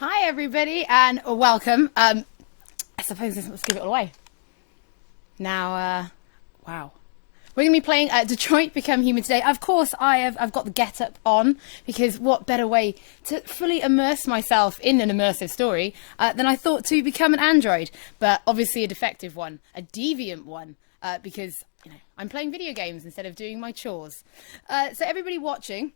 Hi, everybody, and welcome. I suppose this must give it all away. Now, wow. We're going to be playing Detroit Become Human today. Of course, I've got the get-up on, because what better way to fully immerse myself in an immersive story than I thought to become an android, but obviously a defective one, a deviant one, because, you know, I'm playing video games instead of doing my chores. So everybody watching...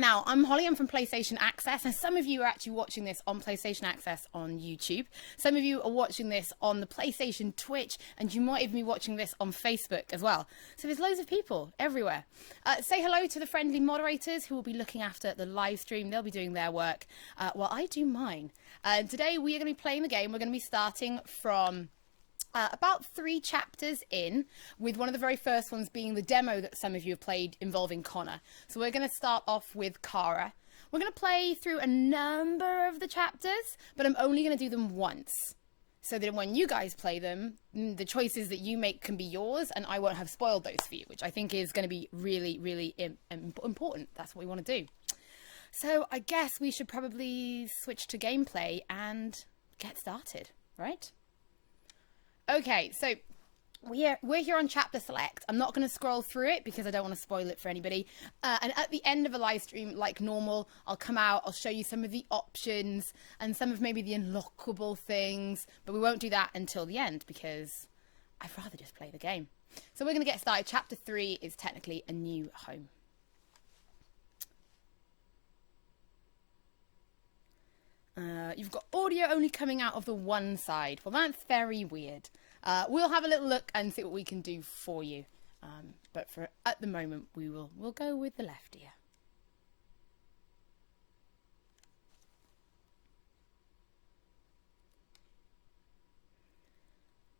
Now, I'm Holly, I'm from PlayStation Access, and some of you are actually watching this on PlayStation Access on YouTube. Some of you are watching this on the PlayStation Twitch, and you might even be watching this on Facebook as well. So there's loads of people everywhere. Say hello to the friendly moderators who will be looking after the live stream. They'll be doing their work while I do mine. Today we are going to be playing the game. We're going to be starting from... about 3 chapters in, with one of the very first ones being the demo that some of you have played involving Connor. So we're going to start off with Kara. We're going to play through a number of the chapters, but I'm only going to do them once. So that when you guys play them, the choices that you make can be yours, and I won't have spoiled those for you, which I think is going to be really, really important. That's what we want to do. So I guess we should probably switch to gameplay and get started, right? Okay, so we're here on Chapter Select. I'm not going to scroll through it because I don't want to spoil it for anybody. And at the end of a live stream, like normal, I'll come out, I'll show you some of the options and some of maybe the unlockable things. But we won't do that until the end because I'd rather just play the game. So we're going to get started. Chapter 3 is technically a new home. You've got audio only coming out of the one side. Well, that's very weird. We'll have a little look and see what we can do for you. But for at the moment, we'll go with the left ear.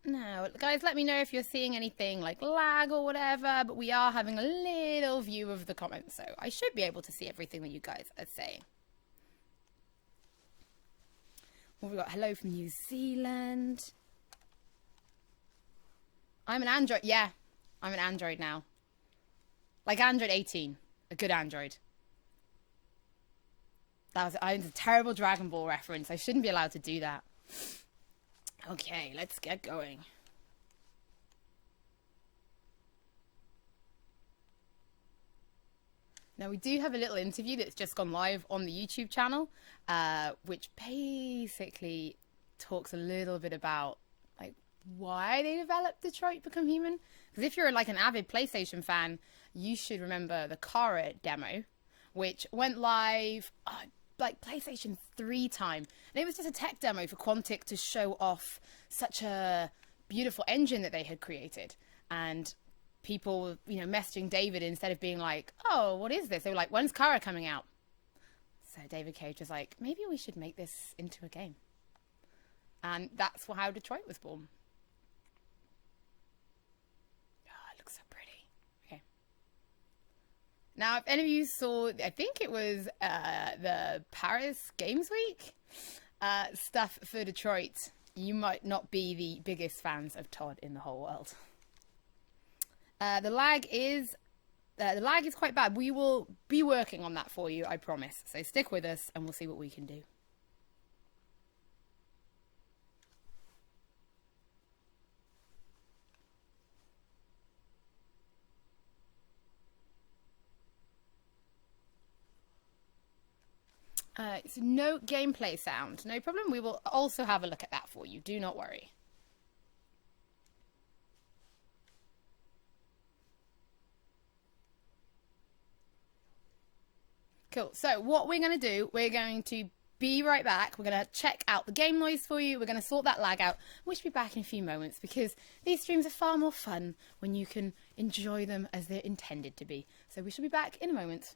Now, guys, let me know if you're seeing anything like lag or whatever, but we are having a little view of the comments, so I should be able to see everything that you guys are saying. What have we got? Hello from New Zealand. I'm an Android. Yeah, I'm an Android now. Like Android 18. A good Android. That was a terrible Dragon Ball reference. I shouldn't be allowed to do that. Okay, let's get going. Now, we do have a little interview that's just gone live on the YouTube channel, which basically talks a little bit about like why they developed Detroit Become Human. Because if you're like an avid PlayStation fan, you should remember the Kara demo, which went live like PlayStation 3 time. And it was just a tech demo for Quantic to show off such a beautiful engine that they had created. And people, you know, messaging David instead of being like, oh, what is this? They were like, when's Kara coming out? So David Cage was like, maybe we should make this into a game. And that's how Detroit was born. Oh, it looks so pretty. Okay. Now, if any of you saw, I think it was the Paris Games Week stuff for Detroit, you might not be the biggest fans of Todd in the whole world. The lag is quite bad. We will be working on that for you, I promise. So stick with us and we'll see what we can do. So no gameplay sound. No problem. We will also have a look at that for you. Do not worry. Cool. So what we're going to do, we're going to be right back. We're going to check out the game noise for you. We're going to sort that lag out. We should be back in a few moments because these streams are far more fun when you can enjoy them as they're intended to be. So we should be back in a moment.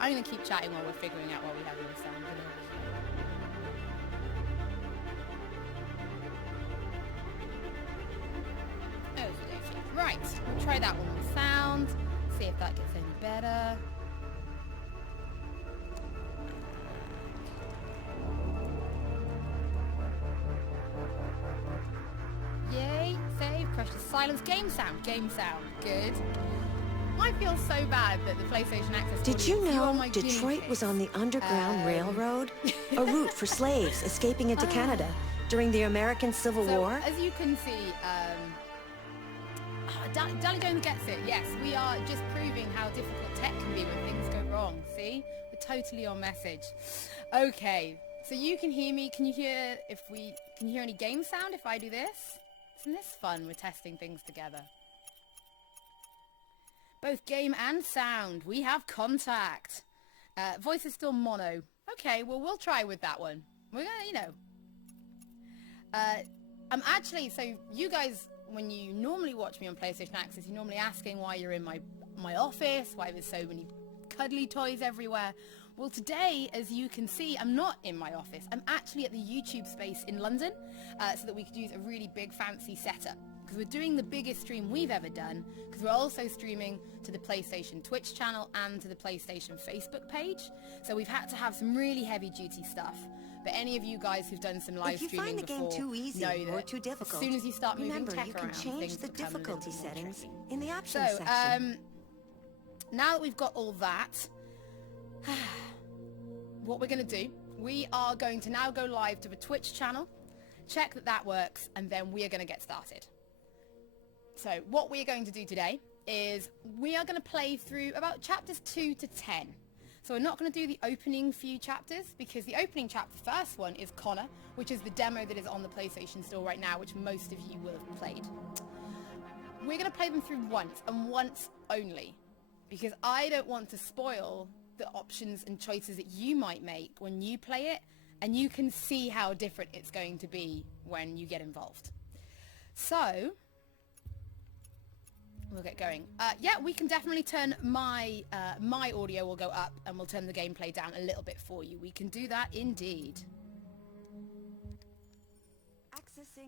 I'm going to keep chatting while we're figuring out what we have in the sound. Okay. Right, we'll try that one with sound. See if that gets any better. Yay, save, crush the silence. Game sound, good. I feel so bad that the PlayStation Access... Did you know Detroit was on the Underground Railroad? A route for slaves escaping into Canada during the American Civil War? As you can see, Dolly Jones gets it. Yes, we are just proving how difficult tech can be when things go wrong. See? We're totally on message. Okay, so you can hear me. Can you hear any game sound if I do this? Isn't this fun? We're testing things together. Both game and sound. We have contact. Voice is still mono. Okay, well, we'll try with that one. We're gonna, you know. I'm actually, so you guys, when you normally watch me on PlayStation Access, you're normally asking why you're in my office, why there's so many cuddly toys everywhere. Well, today, as you can see, I'm not in my office. I'm actually at the YouTube space in London, so that we could use a really big fancy setup. Because we're doing the biggest stream we've ever done, because we're also streaming to the PlayStation Twitch channel and to the PlayStation Facebook page. So we've had to have some really heavy-duty stuff. But any of you guys who've done some live streaming before, if you find the game too easy or too difficult, as soon as you start moving tech you can around, change the difficulty settings in the options section. section. Now that we've got all that, what we're going to do, we are going to now go live to the Twitch channel, check that that works, and then we are going to get started. So what we are going to do today is we are going to play through about chapters 2 to 10. So we're not going to do the opening few chapters, because the opening chapter, the first one, is Connor, which is the demo that is on the PlayStation Store right now, which most of you will have played. We're going to play them through once, and once only, because I don't want to spoil the options and choices that you might make when you play it, and you can see how different it's going to be when you get involved. So we'll get going. Yeah, we can definitely turn my audio will go up, and we'll turn the gameplay down a little bit for you. We can do that indeed.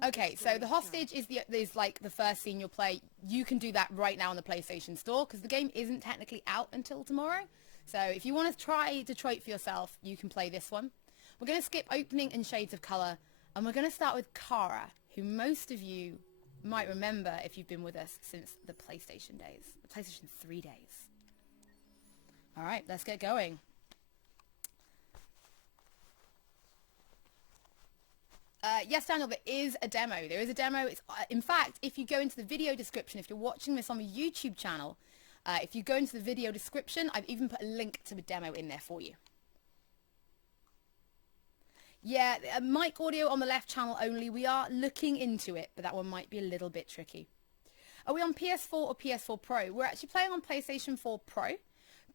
Okay, so the hostage is like the first scene you'll play. You can do that right now on the PlayStation Store, because the game isn't technically out until tomorrow. So if you want to try Detroit for yourself, you can play this one. We're going to skip opening and shades of color, and we're going to start with Kara, who most of you might remember if you've been with us since the PlayStation days, the PlayStation 3 days. All right, let's get going. Yes, Daniel, there is a demo. There is a demo. It's, in fact, if you go into the video description, if you're watching this on the YouTube channel, if you go into the video description, I've even put a link to the demo in there for you. Yeah, mic audio on the left channel only. We are looking into it, but that one might be a little bit tricky. Are we on PS4 or PS4 Pro? We're actually playing on PlayStation 4 Pro,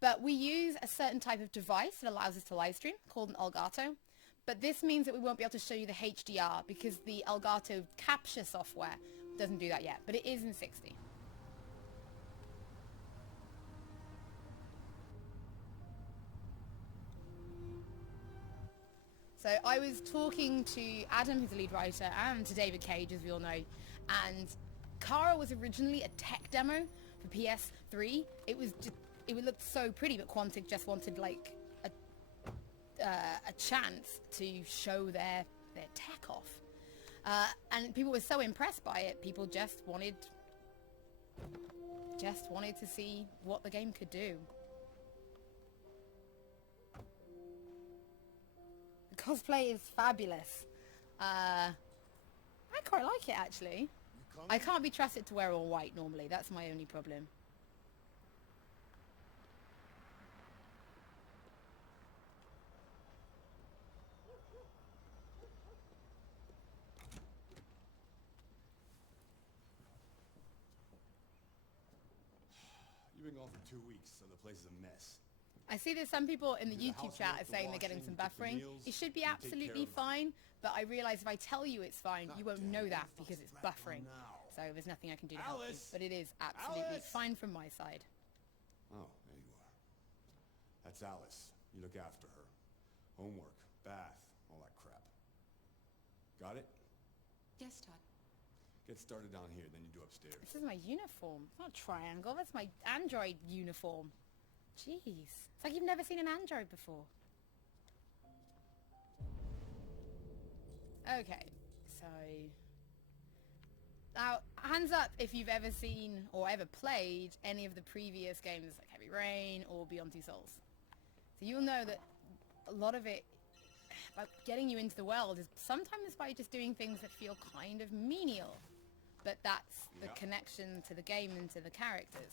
but we use a certain type of device that allows us to live stream called an Elgato. But this means that we won't be able to show you the HDR because the Elgato capture software doesn't do that yet, but it is in 60. So I was talking to Adam, who's the lead writer, and to David Cage, as we all know, and Kara was originally a tech demo for PS3. It looked so pretty, but Quantic just wanted like a chance to show their tech off, and people were so impressed by it. People just wanted to see what the game could do. The cosplay is fabulous. I quite like it, actually. I can't be trusted to wear all white normally. That's my only problem. You've been gone for 2 weeks, so the place is a mess. I see there's some people in the YouTube chat are saying they're getting some buffering. It should be absolutely fine, but I realise if I tell you it's fine, you won't know that because it's buffering. So there's nothing I can do to help you. But it is absolutely fine from my side. Oh, there you are. That's Alice. You look after her. Homework, bath, all that crap. Got it? Yes, Todd. Get started down here, then you do upstairs. This is my uniform. It's not a triangle. That's my android uniform. Jeez. It's like you've never seen an android before. Okay, so... Now, hands up if you've ever seen or ever played any of the previous games like Heavy Rain or Beyond Two Souls. So you'll know that a lot of it, about getting you into the world, is sometimes by just doing things that feel kind of menial. But that's the connection to the game and to the characters.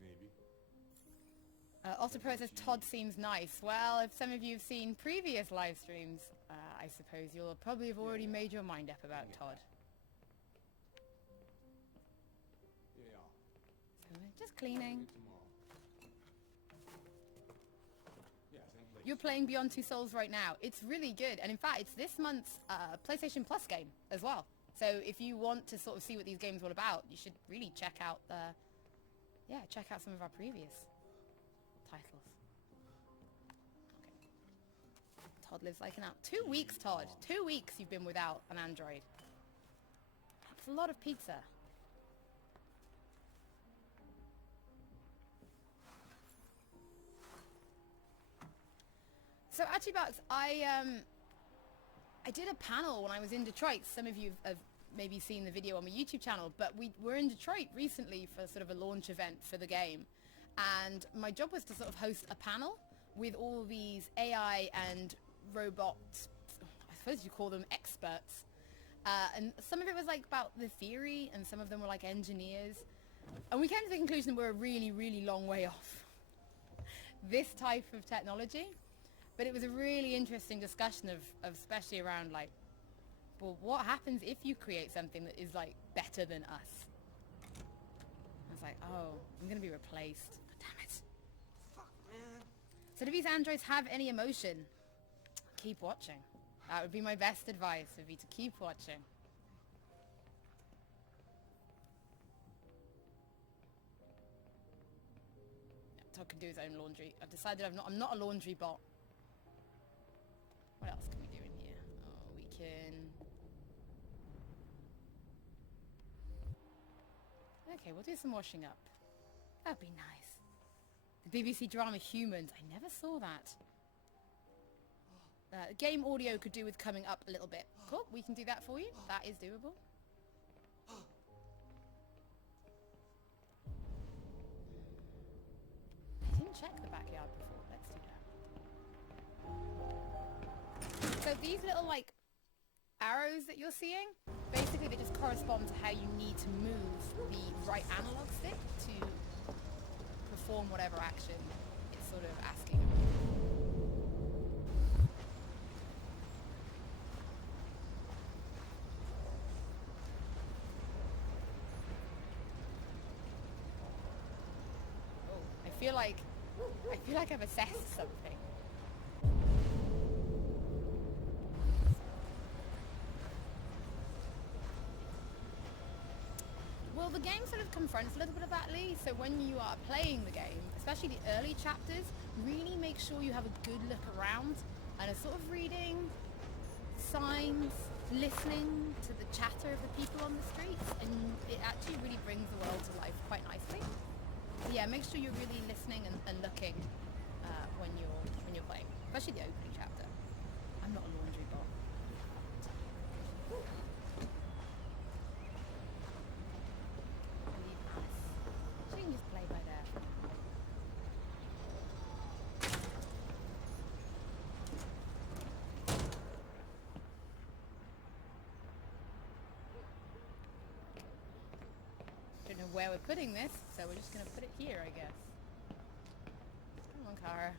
Maybe. Otterpro says Todd seems nice. Well, if some of you have seen previous live streams, I suppose you'll probably have already made your mind up about Todd. Yeah. So just cleaning. You're playing Beyond Two Souls right now. It's really good, and in fact, it's this month's PlayStation Plus game as well. So if you want to sort of see what these games are all about, you should really check out check out some of our previous titles. Okay. Todd lives like an out. 2 weeks, Todd. 2 weeks you've been without an android. That's a lot of pizza. So actually, Bucks, I did a panel when I was in Detroit. Some of you have maybe seen the video on my YouTube channel, but we were in Detroit recently for sort of a launch event for the game. And my job was to sort of host a panel with all these AI and robots, I suppose you call them experts. And some of it was like about the theory, and some of them were like engineers. And we came to the conclusion that we're a really, really long way off this type of technology. But it was a really interesting discussion of especially around like, well, what happens if you create something that is like better than us? I was like, oh, I'm going to be replaced. God damn it. Fuck, man. So do these androids have any emotion? Keep watching. That would be my best advice, would be to keep watching. Yeah, Todd can do his own laundry. I've decided I'm not a laundry bot. What else can we do in here? Oh, we can... Okay, we'll do some washing up. That'd be nice. The BBC drama Humans. I never saw that. Game audio could do with coming up a little bit. Cool, we can do that for you. That is doable. I didn't check the backyard before. Let's do that. So these little, like, arrows that you're seeing, basically they just correspond to how you need to move the right analog stick to perform whatever action it's sort of asking of you. Oh, I feel like I've assessed something. Well, the game sort of confronts a little bit of that, Lee. So when you are playing the game, especially the early chapters, really make sure you have a good look around and are sort of reading signs, listening to the chatter of the people on the streets, and it actually really brings the world to life quite nicely. So yeah, make sure you're really listening and looking when you're playing, especially the opening chapter. I'm not a laundry bot. She can just play by there. Don't know where we're putting this, so we're just going to put it here, I guess. Come on, Kara.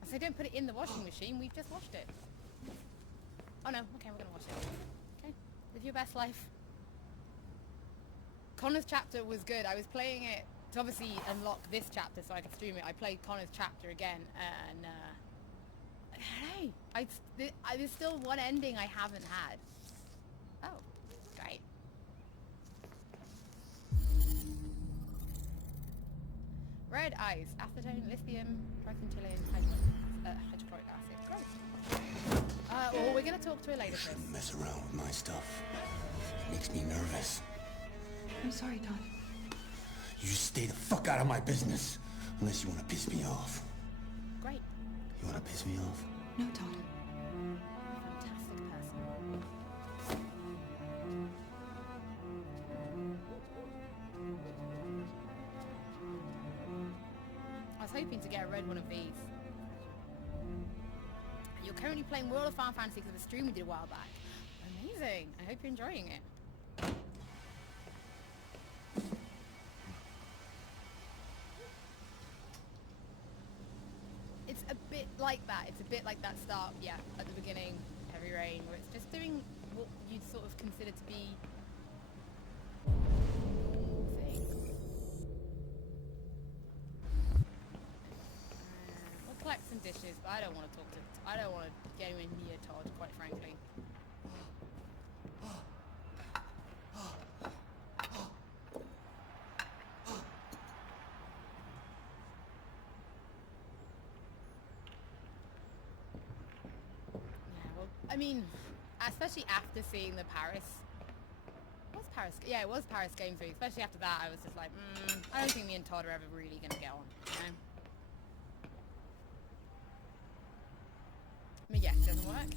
I say don't put it in the washing machine, we've just washed it. Oh no, okay, we're going to wash it. Okay, live your best life. Connor's chapter was good. I was playing it to obviously unlock this chapter so I could stream it. I played Connor's chapter again, and I don't know. There's still one ending I haven't had. red eyes, acetone, lithium, trichinchillin, hydrochloric acid. Great. Well, we're going to talk to her later, Chris. Shouldn't mess around with my stuff. It makes me nervous. I'm sorry, Todd. You just stay the fuck out of my business. Unless you want to piss me off. Great. You want to piss me off? No, Todd. Fantastic person. I was hoping to get a red one of these. You're currently playing World of Final Fantasy because of a stream we did a while back. Amazing. I hope you're enjoying it. It's a bit like that. It's a bit like that start, yeah, at the beginning, Heavy Rain, where it's just doing what you'd sort of consider to be things. We'll collect some dishes, but I don't want to I don't want to get anywhere near Todd, quite frankly. I mean, especially after seeing the Paris... Was Paris... Yeah, it was Paris Game 3. Especially after that, I was just like, I don't think me and Todd are ever really going to get on, you know? I mean, yeah, it doesn't work.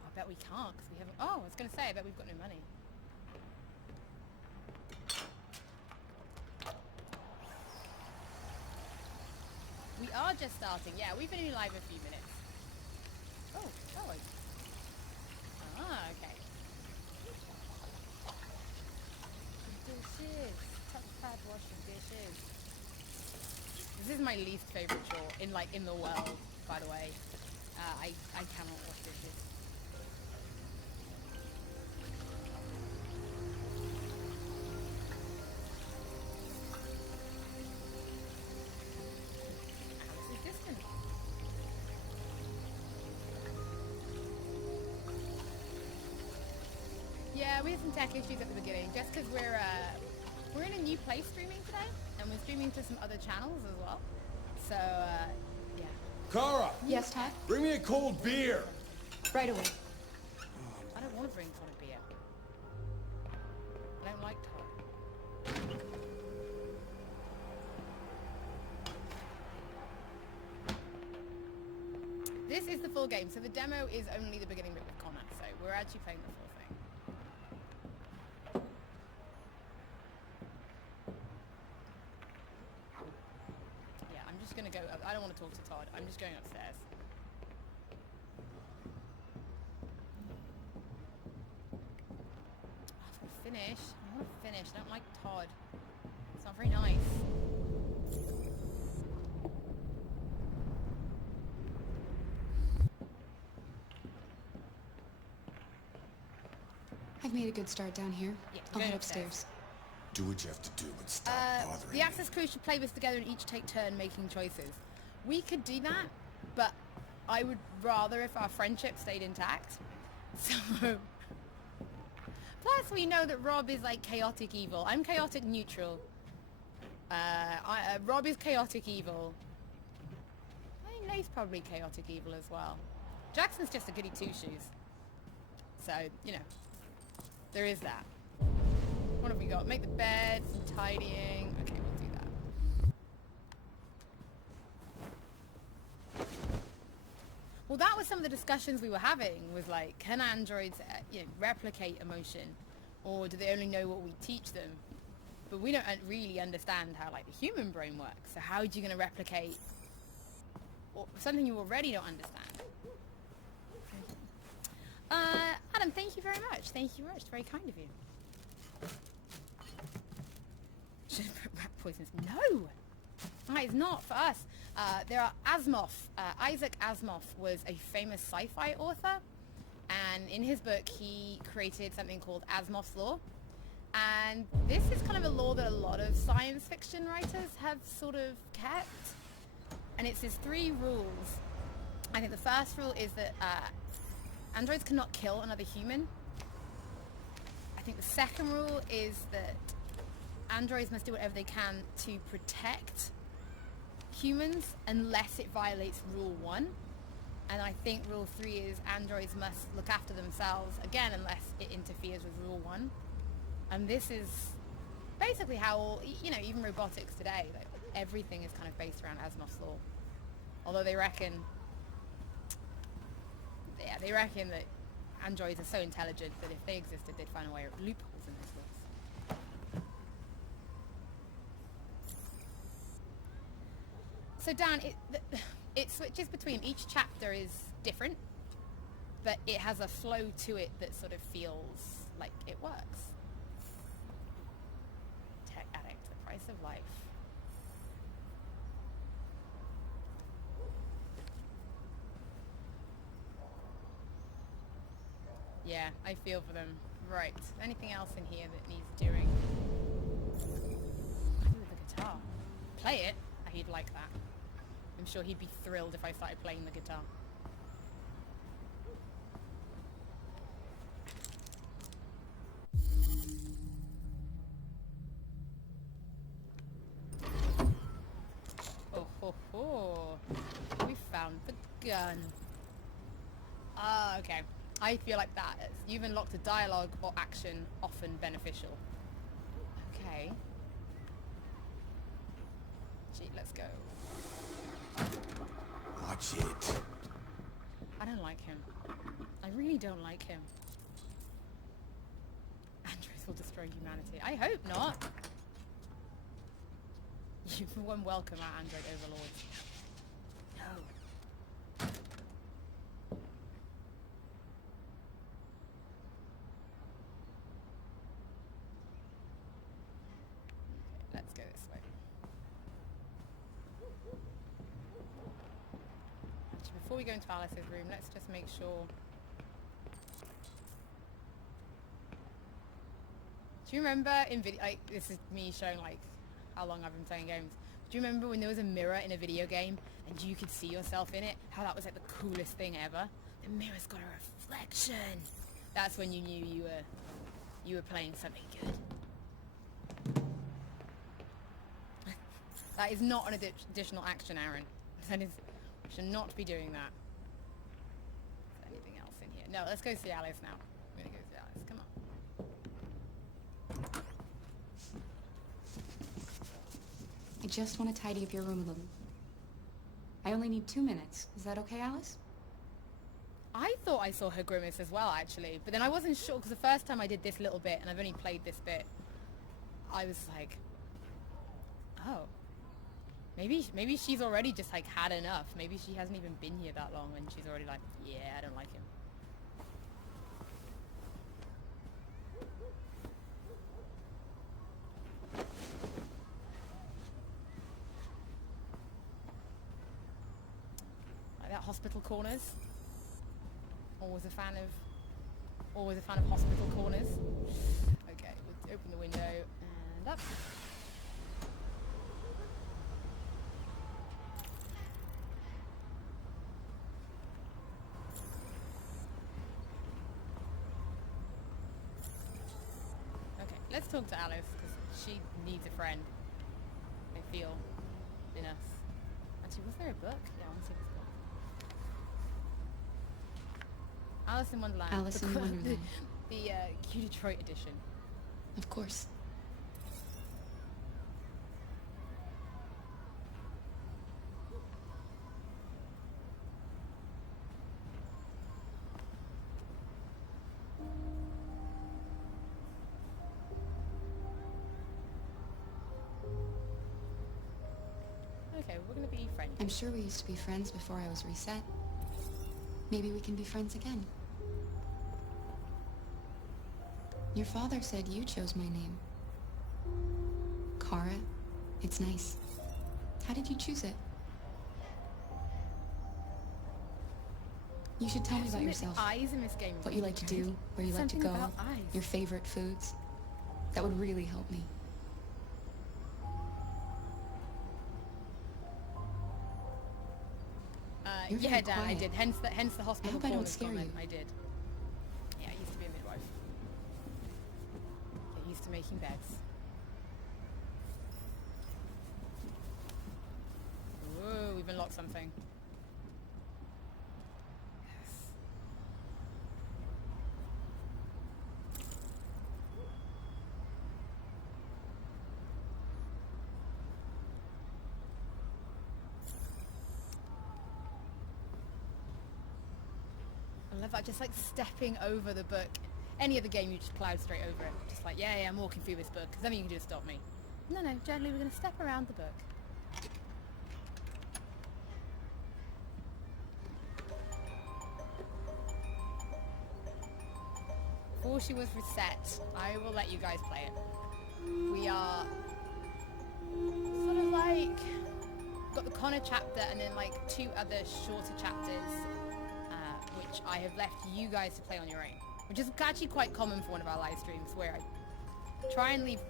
I bet we can't, because we haven't... Oh, I was going to say, I bet we've got no money. We are just starting. Yeah, we've been live a few minutes. Oh, shall we? Ah, okay. Dishes. Top 5 washing dishes. This is my least favorite chore in the world, by the way. I cannot wash dishes. Yeah, we had some tech issues at the beginning, just because we're in a new place streaming today, and we're streaming to some other channels as well. So, yeah. Kara! Yes, Todd? Bring me a cold beer! Right away. I don't want to drink Todd a beer. I don't like Todd. This is the full game, so the demo is only the beginning bit with Connor, so we're actually playing the full thing. I'm just gonna go up. I don't want to talk to Todd. I'm just going upstairs. I've got to finish. I want to finish. I don't like Todd. It's not very nice. I've made a good start down here. Yeah, I'll head upstairs. upstairs. Do what you have to do, but stop bothering The Access crew should play this together and each take turn making choices. We could do that, but I would rather if our friendship stayed intact. So... Plus, we know that Rob is like chaotic evil. I'm chaotic neutral. Rob is chaotic evil. I think Nate's probably chaotic evil as well. Jackson's just a goody two-shoes. So, you know, there is that. What have we got? Make the bed, some tidying. Okay, we'll do that. Well, that was some of the discussions we were having, was like, can androids replicate emotion, or do they only know what we teach them? But we don't really understand how like the human brain works. So how are you going to replicate something you already don't understand? Adam, thank you very much. Thank you very much. It's very kind of you. Should have put rat poisons. No! It's not for us. There are Asimov. Isaac Asimov was a famous sci-fi author, and in his book he created something called Asimov's Law. And this is kind of a law that a lot of science fiction writers have sort of kept. And it's his 3 rules. I think the first rule is that androids cannot kill another human. think the second rule is that androids must do whatever they can to protect humans unless it violates rule 1. And I think rule 3 is androids must look after themselves, again, unless it interferes with rule 1. And this is basically how all, you know, even robotics today, like, everything is kind of based around Asimov's law. Although they reckon that androids are so intelligent that if they existed, they'd find a way of loopholes in those laws. So Dan, it switches between, each chapter is different, but it has a flow to it that sort of feels like it works. Tech addict, the price of life. Yeah, I feel for them. Right. Anything else in here that needs doing? Ooh, the guitar. Play it? He'd like that. I'm sure he'd be thrilled if I started playing the guitar. Oh ho ho. We found the gun. Ah, okay. I feel like that. You've unlocked a dialogue or action often beneficial. Okay. Gee, let's go. Watch it. I don't like him. I really don't like him. Androids will destroy humanity. I hope not. You won't welcome our android overlords. No. Let's go this way. Actually, before we go into Alice's room, let's just make sure. Do you remember in video, like, this is me showing like how long I've been playing games. Do you remember when there was a mirror in a video game and you could see yourself in it? How that was like the coolest thing ever? The mirror's got a reflection. That's when you knew you were playing something good. That is not an additional action, Aaron. That is, we should not be doing that. Is there anything else in here? No, let's go see Alice now. I'm gonna go see Alice. Come on. I just want to tidy up your room a little. I only need 2 minutes. Is that okay, Alice? I thought I saw her grimace as well, actually, but then I wasn't sure because the first time I did this little bit, and I've only played this bit, I was like, oh, maybe she's already just like had enough. Maybe she hasn't even been here that long, and she's already like, yeah, I don't like him. Like that hospital corners. Always a fan of hospital corners. Okay, let's open the window and up. Okay, let's talk to Alice because she needs a friend. I feel in us. Actually, was there a book? Yeah, I want to see this book. Alice in Wonderland. Alice in Wonderland. The Q Detroit edition. Of course. Okay, we're gonna be friends. I'm sure we used to be friends before I was reset. Maybe we can be friends again. Your father said you chose my name. Kara. It's nice. How did you choose it? You should tell me about yourself. Eyes in this game. What you like to do, where you like to Something go, about eyes. your favorite foods. That would really help me. You're Yeah, very Dan, I quiet. did. Hence the hospital I hope I don't corners scare comment. you. I did. Yeah, I used to be a midwife. making beds. Whoa, we've unlocked something. Yes. I love that, just like stepping over the book. Any other game, you just plow straight over it. Just like, yeah, I'm walking through this book. There's nothing you can do to stop me. No, gently, we're going to step around the book. Before she was reset, I will let you guys play it. We are sort of like got the Connor chapter and then like 2 other shorter chapters, which I have left you guys to play on your own, which is actually quite common for one of our live streams, where I try and leave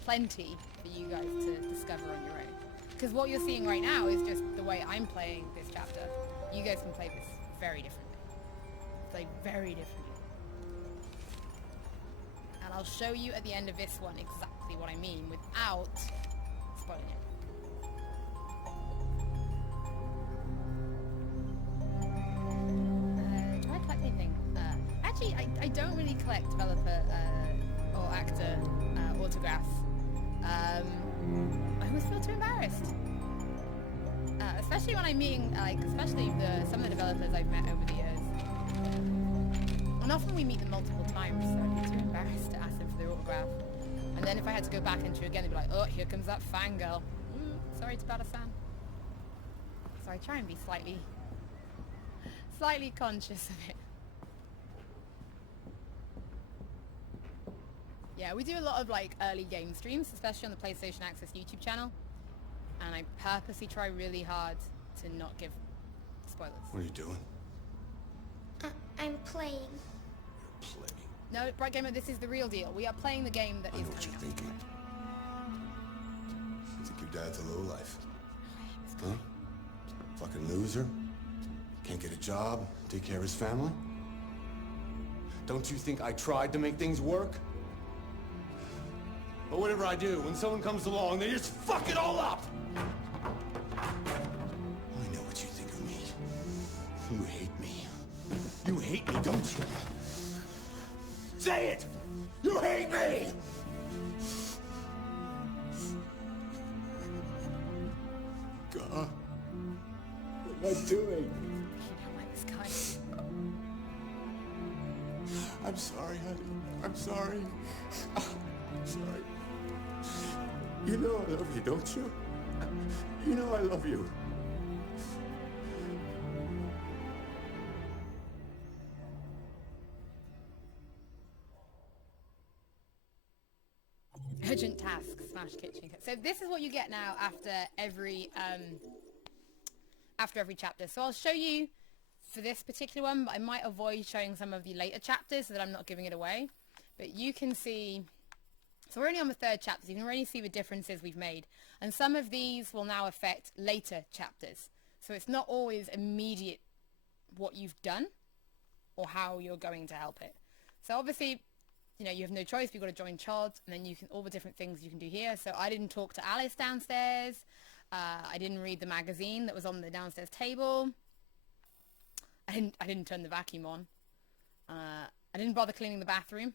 plenty for you guys to discover on your own. Because what you're seeing right now is just the way I'm playing this chapter. You guys can play this very differently. Play very differently. And I'll show you at the end of this one exactly what I mean without spoiling it. Do I collect anything? Actually, I don't really collect developer or actor autographs. I always feel too embarrassed. Especially when I'm meeting, especially some of the developers I've met over the years. And often we meet them multiple times, so I'd be too embarrassed to ask them for their autograph. And then if I had to go back into it again, they'd be like, oh, here comes that fangirl. Sorry to Bada-san. So I try and be slightly conscious of it. Yeah, we do a lot of like early game streams, especially on the PlayStation Access YouTube channel. And I purposely try really hard to not give spoilers. What are you doing? I'm playing. You're playing. No, Bright Gamer, this is the real deal. We are playing the game that I is know what you're coming out. thinking. You think your dad's a lowlife? Huh? Fucking loser? Can't get a job, take care of his family? Don't you think I tried to make things work? But whatever I do, when someone comes along, they just fuck it all up! I know what you think of me. You hate me. You hate me, don't you? Say it! You hate me! God, what am I doing? You don't like this guy. I'm sorry, honey. I'm sorry. I'm sorry. You know I love you, don't you? You know I love you. Urgent tasks, smash kitchen. So this is what you get now after every chapter. So I'll show you for this particular one, but I might avoid showing some of the later chapters so that I'm not giving it away. But you can see, so we're only on the 3rd chapter, so you can already see the differences we've made. And some of these will now affect later chapters. So it's not always immediate what you've done or how you're going to help it. So obviously, you know, you have no choice. You've got to join chores, and then you can, all the different things you can do here. So I didn't talk to Alice downstairs. I didn't read the magazine that was on the downstairs table. I didn't turn the vacuum on. I didn't bother cleaning the bathroom.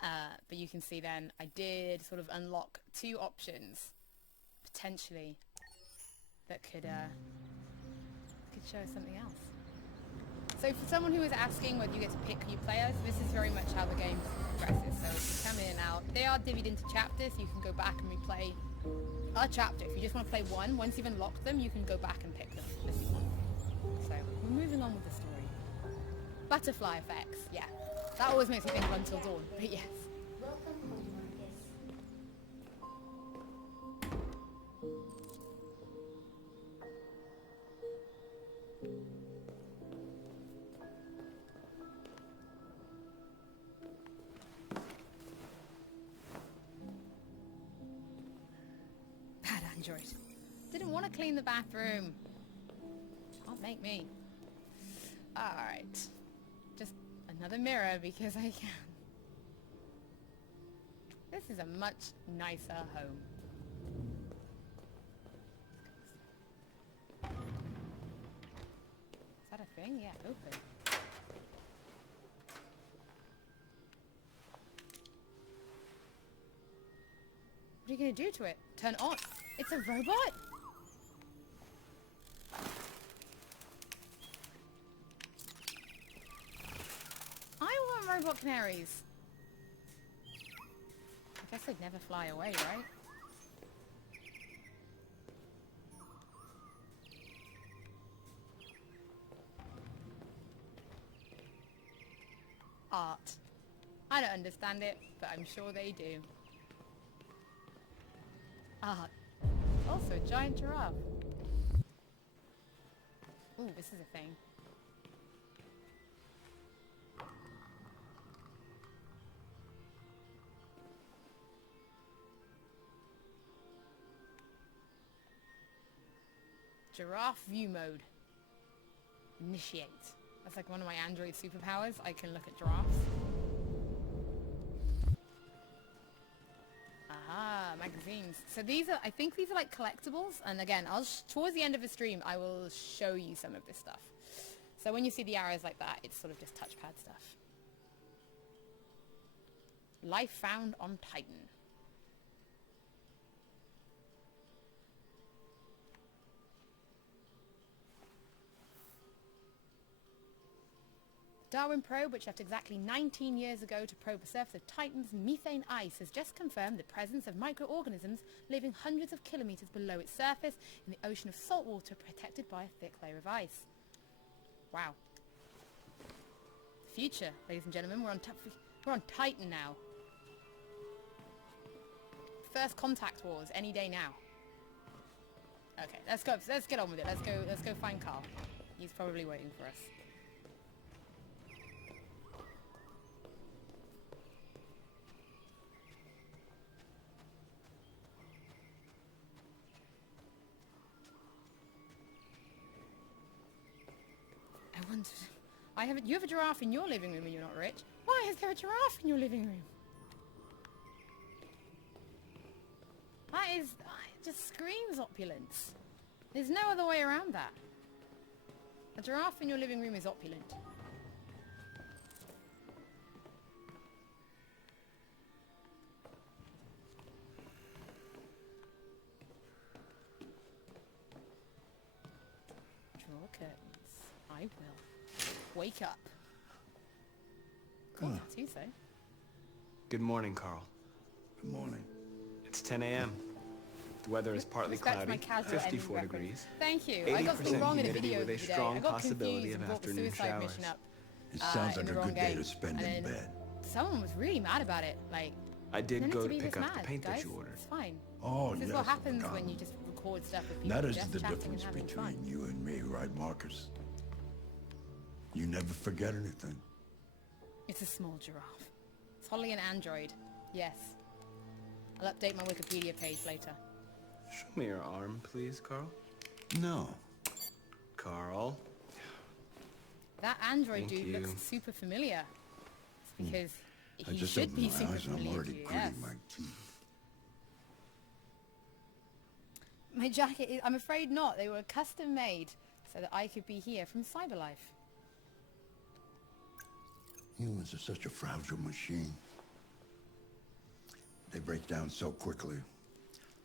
But you can see then I did sort of unlock 2 options potentially that could show us something else. So for someone who is asking whether you get to pick your players, this is very much how the game progresses. So you come in and out. They are divvied into chapters. You can go back and replay a chapter. If you just want to play one, once you've unlocked them, you can go back and pick them if you want. So we're moving on with the story. Butterfly effects, yeah. That always makes me think of Until Dawn, but yes. Welcome home, Marcus. Bad android. Didn't want to clean the bathroom. Can't make me. Alright. Just another mirror because I can. This is a much nicer home. Is that a thing? Yeah, open. What are you going to do to it? Turn on. It's a robot? I want robot canaries. I guess they'd never fly away, right? Art. I don't understand it, but I'm sure they do. Art. Also, a giant giraffe. Ooh, this is a thing. Giraffe view mode. Initiate. That's like one of my Android superpowers. I can look at giraffes. Aha, magazines. So these are, I think these are like collectibles. And again, towards the end of the stream, I will show you some of this stuff. So when you see the arrows like that, it's sort of just touchpad stuff. Life found on Titan. Darwin probe, which left exactly 19 years ago to probe the surface of Titan's methane ice, has just confirmed the presence of microorganisms living hundreds of kilometers below its surface in the ocean of salt water protected by a thick layer of ice. Wow. Future, ladies and gentlemen, we're on Titan now. First contact wars any day now. Okay, let's go. Let's get on with it. Let's go find Carl. He's probably waiting for us. You have a giraffe in your living room and you're not rich. Why is there a giraffe in your living room? That just screams opulence. There's no other way around that. A giraffe in your living room is opulent. Draw curtains. I will. Wake up. Cool tattoo, so. Good morning, Carl. Good morning. It's 10 a.m. The weather is partly Respect cloudy, my casual 54 ending degrees. reference. Thank you. I got something 80% wrong in a humidity video with a today. strong I got possibility confused of and brought the afternoon suicide showers. mission up. It sounds in like the a wrong good day game. to spend And in then bed. Someone was really mad about it. Like, I did no need go to to be pick this up the mad, paint that guys. you ordered. It's fine. Oh, This is yes, what happens Madonna. when you just record stuff with people That is just the chatting difference and having between fun. you and me, right, Marcus? You never forget anything. It's a small giraffe. It's Hollie and Android. Yes. I'll update my Wikipedia page later. Show me your arm, please, Carl. No. Carl. That Android Thank dude you. looks super familiar. It's because I he just should opened be my super eyes and I'm familiar already to you, gritting yes. my teeth. My jacket is, I'm afraid not. They were custom made so that I could be here from Cyberlife. Humans are such a fragile machine. They break down so quickly.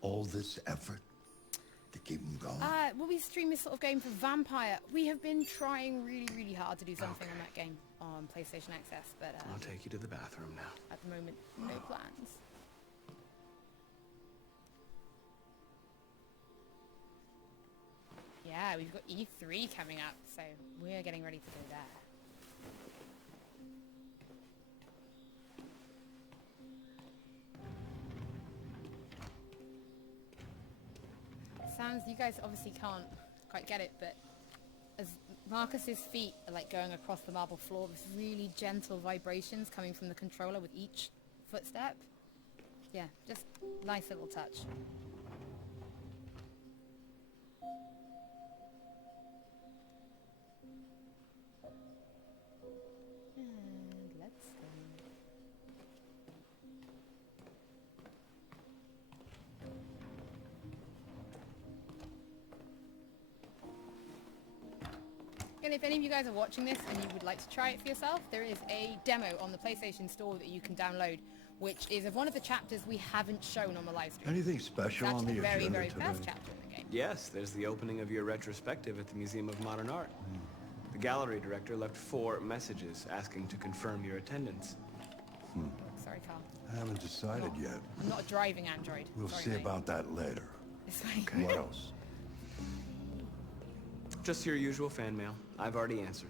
All this effort to keep them going. Will we stream this sort of game for Vampire? We have been trying really, really hard to do something on that game on PlayStation Access, but I'll take you to the bathroom now. at the moment, no plans. Yeah, we've got E3 coming up, so we're getting ready to go there. Sounds, you guys obviously can't quite get it, but as Marcus's feet are like going across the marble floor, with really gentle vibrations coming from the controller with each footstep. Yeah, just nice little touch. And let's go. second, if any of you guys are watching this and you would like to try it for yourself, there is a demo on the PlayStation Store that you can download, which is of one of the chapters we haven't shown on the live stream. Anything special It's on actually the the very, agenda very today? first chapter in the game. Yes, there's the opening of your retrospective at the Museum of Modern Art. The gallery director left 4 messages asking to confirm your attendance. Sorry, Carl. I haven't decided yet. I'm not a driving android. We'll Sorry, see mate. about that later. This way. What else? Just your usual fan mail. I've already answered.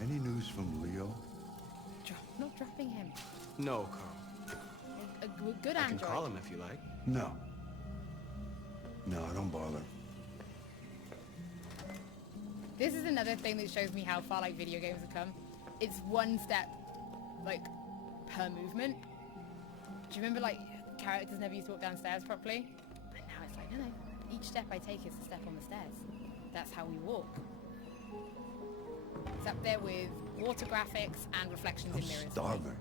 Any news from Leo? Not dropping him. No, Carl. A good I can android. call him if you like. No. No, don't bother. This is another thing that shows me how far like video games have come. It's one step, like, per movement. Do you remember like characters never used to walk downstairs properly? But now it's like, no, each step I take is a step on the stairs. That's how we walk. It's up there with water graphics and reflections I'm in mirrors. starving.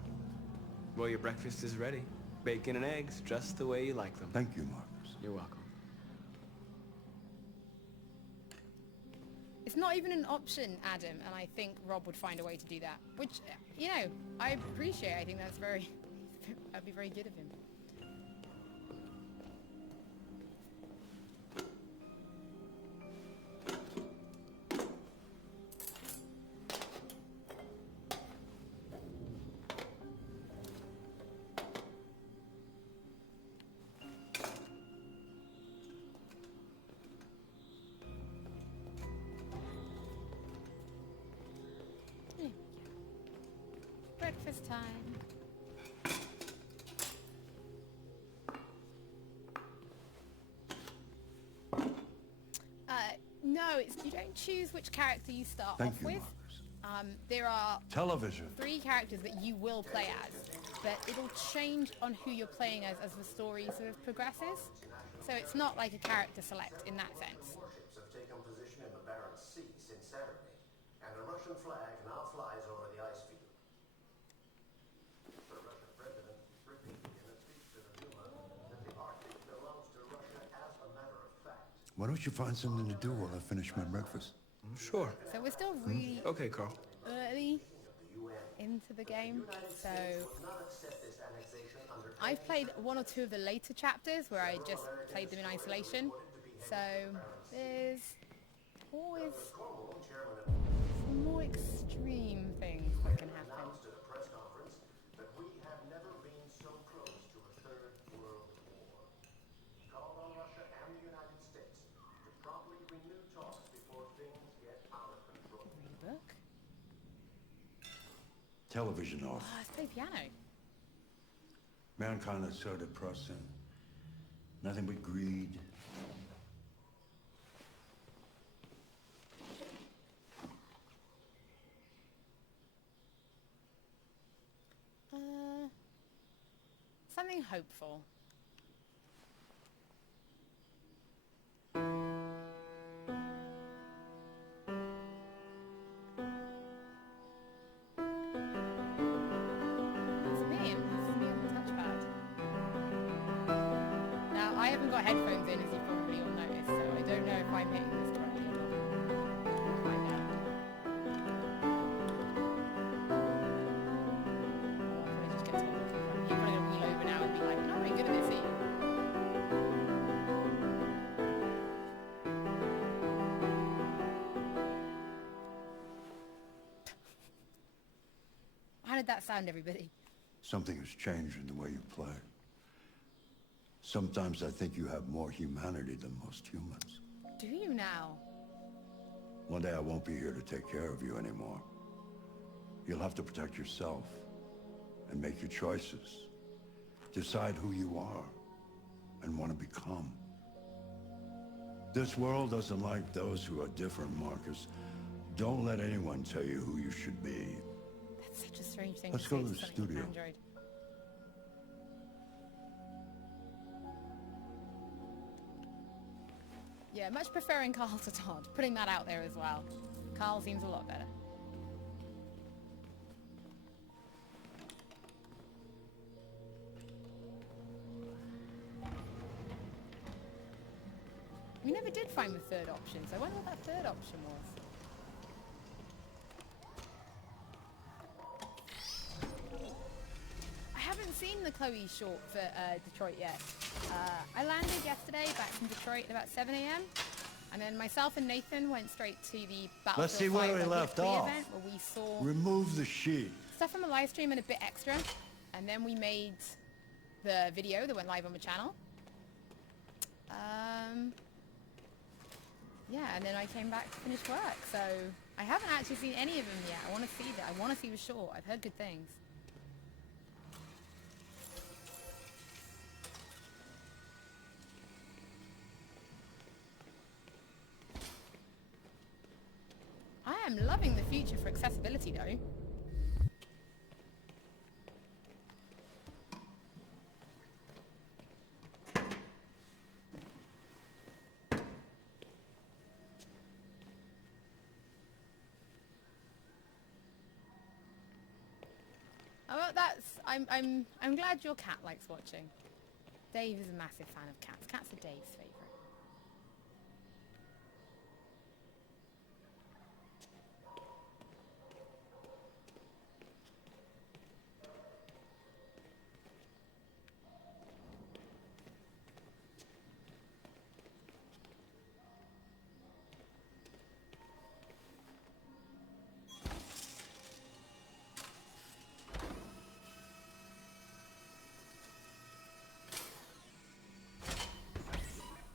Well, your breakfast is ready. Bacon and eggs, just the way you like them. Thank you, Marcus. You're welcome. It's not even an option, Adam, and I think Rob would find a way to do that. Which, you know, I appreciate. I think that's that'd be very good of him. Breakfast time. No, you don't choose which character you start Thank off you, with. Marcus. There are Television. 3 characters that you will play as, but it'll change on who you're playing as the story sort of progresses. So it's not like a character select in that sense. Warships have taken position in the Barents Sea since Saturday, and a Russian flag now flies over the ice field. The Russian president repeated in a speech to the Duma that the Arctic belongs to Russia as a matter of fact. Why don't you find something to do while I finish my breakfast? Sure. So we're still really Okay, Carl. early into the game, so I've played 1 or 2 of the later chapters where I just played them in isolation, so there's always some more extreme things that can happen. Announced at a press conference that we have never been so close to a third world war. He called on Russia and the United States to promptly renew talks before things get out of control. Book? Television off. Oh, let's play piano. Mankind is so depressing. Nothing but greed. Something hopeful. It's me on the touchpad. Now, I haven't got headphones in, as you probably all noticed, so I don't know if I'm hitting this correctly at all. We'll find out. I'll probably just get told off. You're probably going to wheel over now and be like, I'm not very good at this, are you? How did that sound, everybody? Something has changed in the way you play. Sometimes I think you have more humanity than most humans. Do you now? One day I won't be here to take care of you anymore. You'll have to protect yourself and make your choices. Decide who you are and want to become. This world doesn't like those who are different, Marcus. Don't let anyone tell you who you should be. That's such a strange thing Let's to go say to to the something studio. like Android. Yeah, much preferring Carl to Todd. Putting that out there as well. Carl seems a lot better. We never did find the third option, so I wonder what that third option was. I haven't seen the Chloe short for Detroit yet. I landed yesterday back from Detroit at about 7 a.m. And then myself and Nathan went straight to the Battlefield Let's see where 5 we left Victory off. event where we saw Remove the sheet. stuff from a live stream and a bit extra. And then we made the video that went live on the channel. Yeah, and then I came back to finish work. So I haven't actually seen any of them yet. I want to see that. I want to see the short. I've heard good things. I am loving the future for accessibility though. Oh, well, I'm glad your cat likes watching. Dave is a massive fan of cats. Cats are Dave's favourite.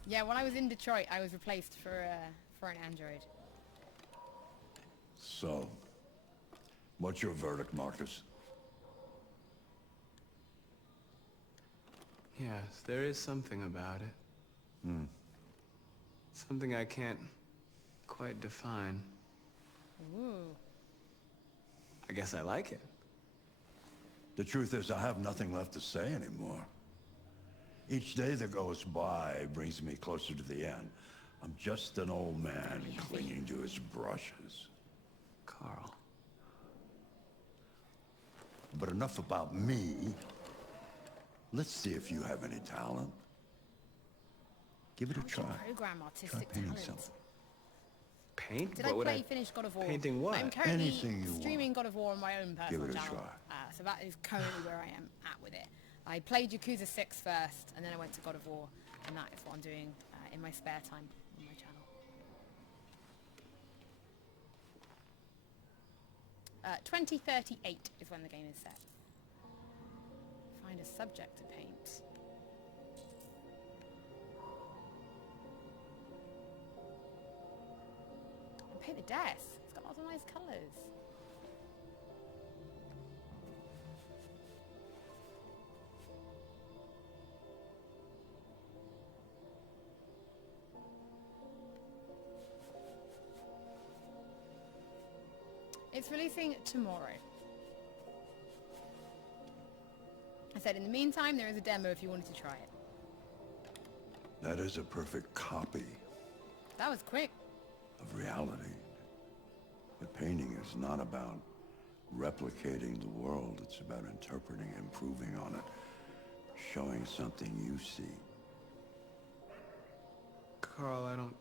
Yeah, when I was in Detroit, I was replaced for an android. So, what's your verdict, Marcus? Yes, there is something about it. Something I can't quite define. Ooh. I guess I like it. The truth is, I have nothing left to say anymore. Each day that goes by brings me closer to the end. I'm just an old man clinging to his brushes. Carl. But enough about me. Let's see if you have any talent. Give it a try. Program Try artistic painting talent. something. Paint? Did What I would finish God of War? Painting what? I'm currently Anything you streaming want. God of War on my own Give personal it a channel. try. So that is currently where I am at with it. I played Yakuza 6 first, and then I went to God of War, and that is what I'm doing in my spare time on my channel. 2038 is when the game is set. Find a subject to paint. And paint the desk. It's got lots of nice colours. It's releasing tomorrow. I said in the meantime there is a demo if you wanted to try it. That is a perfect copy That was quick. of reality. But painting is not about replicating the world. It's about interpreting, improving on it, showing something you see. Carl, I don't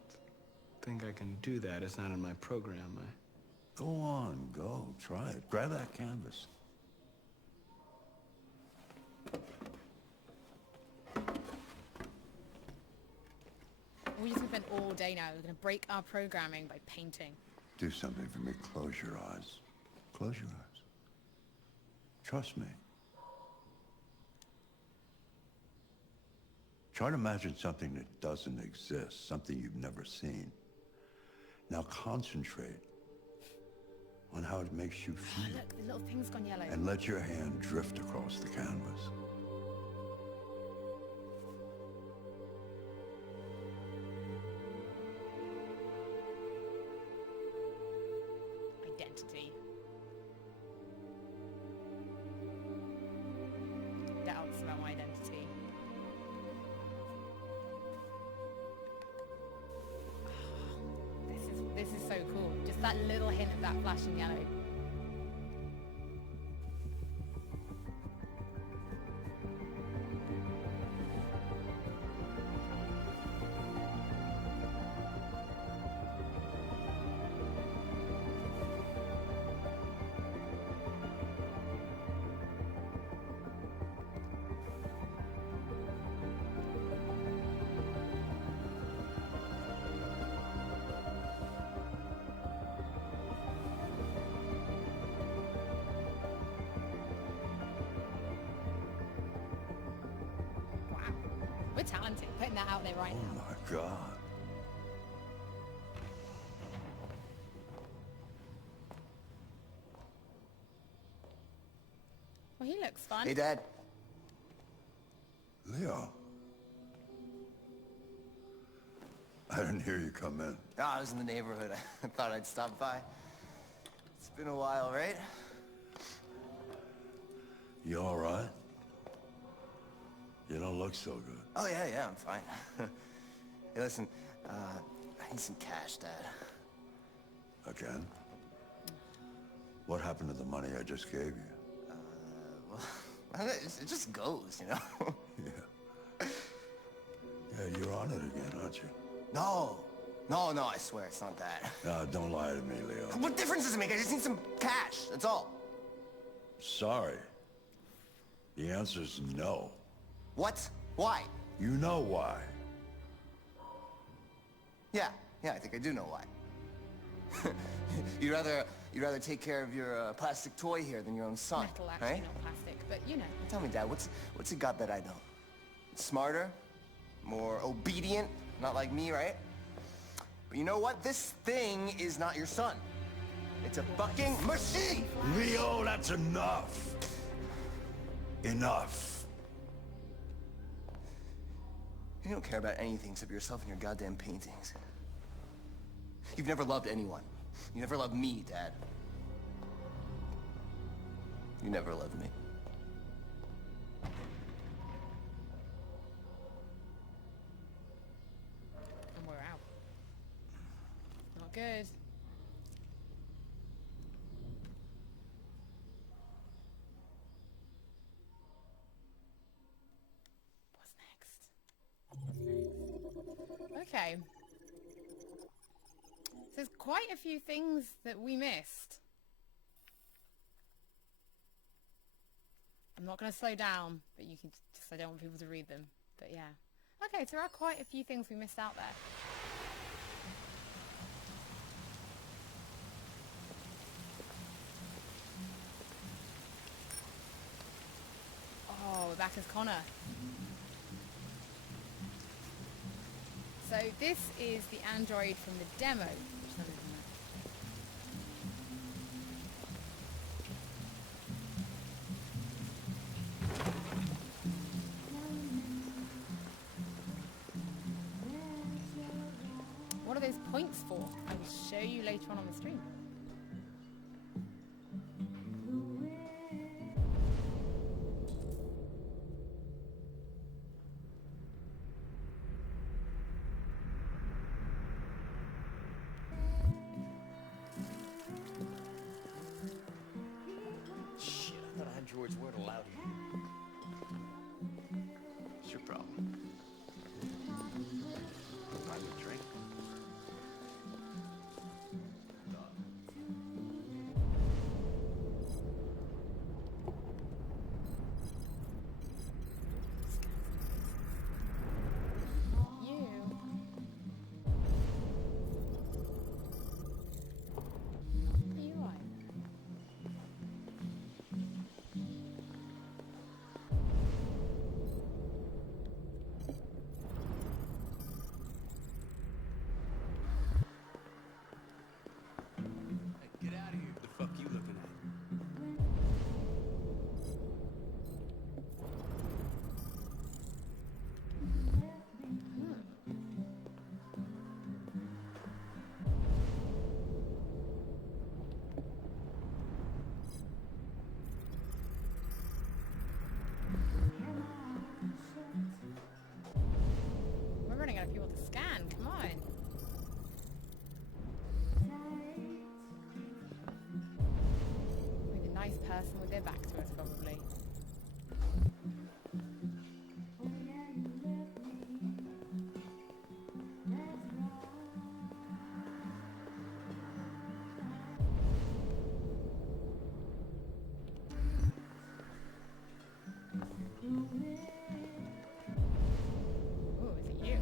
think I can do that. It's not in my program. Go on, go, try it. Grab that canvas. We're just gonna spend all day now. We're gonna break our programming by painting. Do something for me. Close your eyes. Close your eyes. Trust me. Try to imagine something that doesn't exist, something you've never seen. Now concentrate on how it makes you Oh, feel. look, the little thing's gone yellow. And let your hand drift across the canvas. Identity. Doubts about my identity. This is so cool. Just that little hint of that flashing yellow. We're talented, putting that out there right Oh now. my God. Well, he looks fun. Hey, Dad. Leo. I didn't hear you come in. Oh, I was in the neighborhood. I thought I'd stop by. It's been a while, right? You all right? You don't look so good. Oh, yeah, I'm fine. Hey, listen, I need some cash, Dad. Again? What happened to the money I just gave you? It just goes, you know? Yeah. Yeah, you're on it again, aren't you? No, I swear it's not that. No, don't lie to me, Leo. What difference does it make? I just need some cash, that's all. Sorry. The answer's no. What? Why? You know why. Yeah, I think I do know why. You'd rather take care of your plastic toy here than your own son, Metal, actually, right? not plastic, but you know. Tell me, Dad, what's it got that I don't? Smarter, more obedient, not like me, right? But you know what? This thing is not your son. It's a fucking machine! Leo, that's enough. Enough. You don't care about anything except yourself and your goddamn paintings. You've never loved anyone. You never loved me, Dad. You never loved me. And we're out. Not good. What's next? Okay. So there's quite a few things that we missed. I'm not going to slow down, but you can just, I don't want people to read them. But yeah. Okay, so there are quite a few things we missed out there. Oh, we're back as Connor. So this is the android from the demo. Which one is that? What are those points for? I will show you later on the stream. Shit, I thought androids weren't allowed here. It's your problem. Buy me a drink. Get out of here. The fuck you looking at? We're running out of people to scan. Come on. With a nice person with their back to us, probably. Oh, is it you?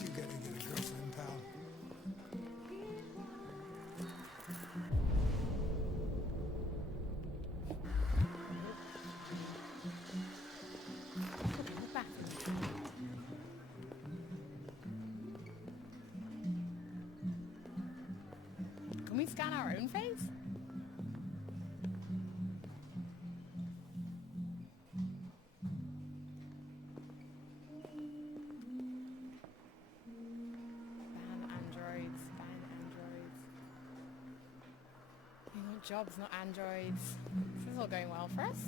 You gotta get a girlfriend, pal. We're back. our own face? Ban androids. We want jobs, not androids. This is all going well for us.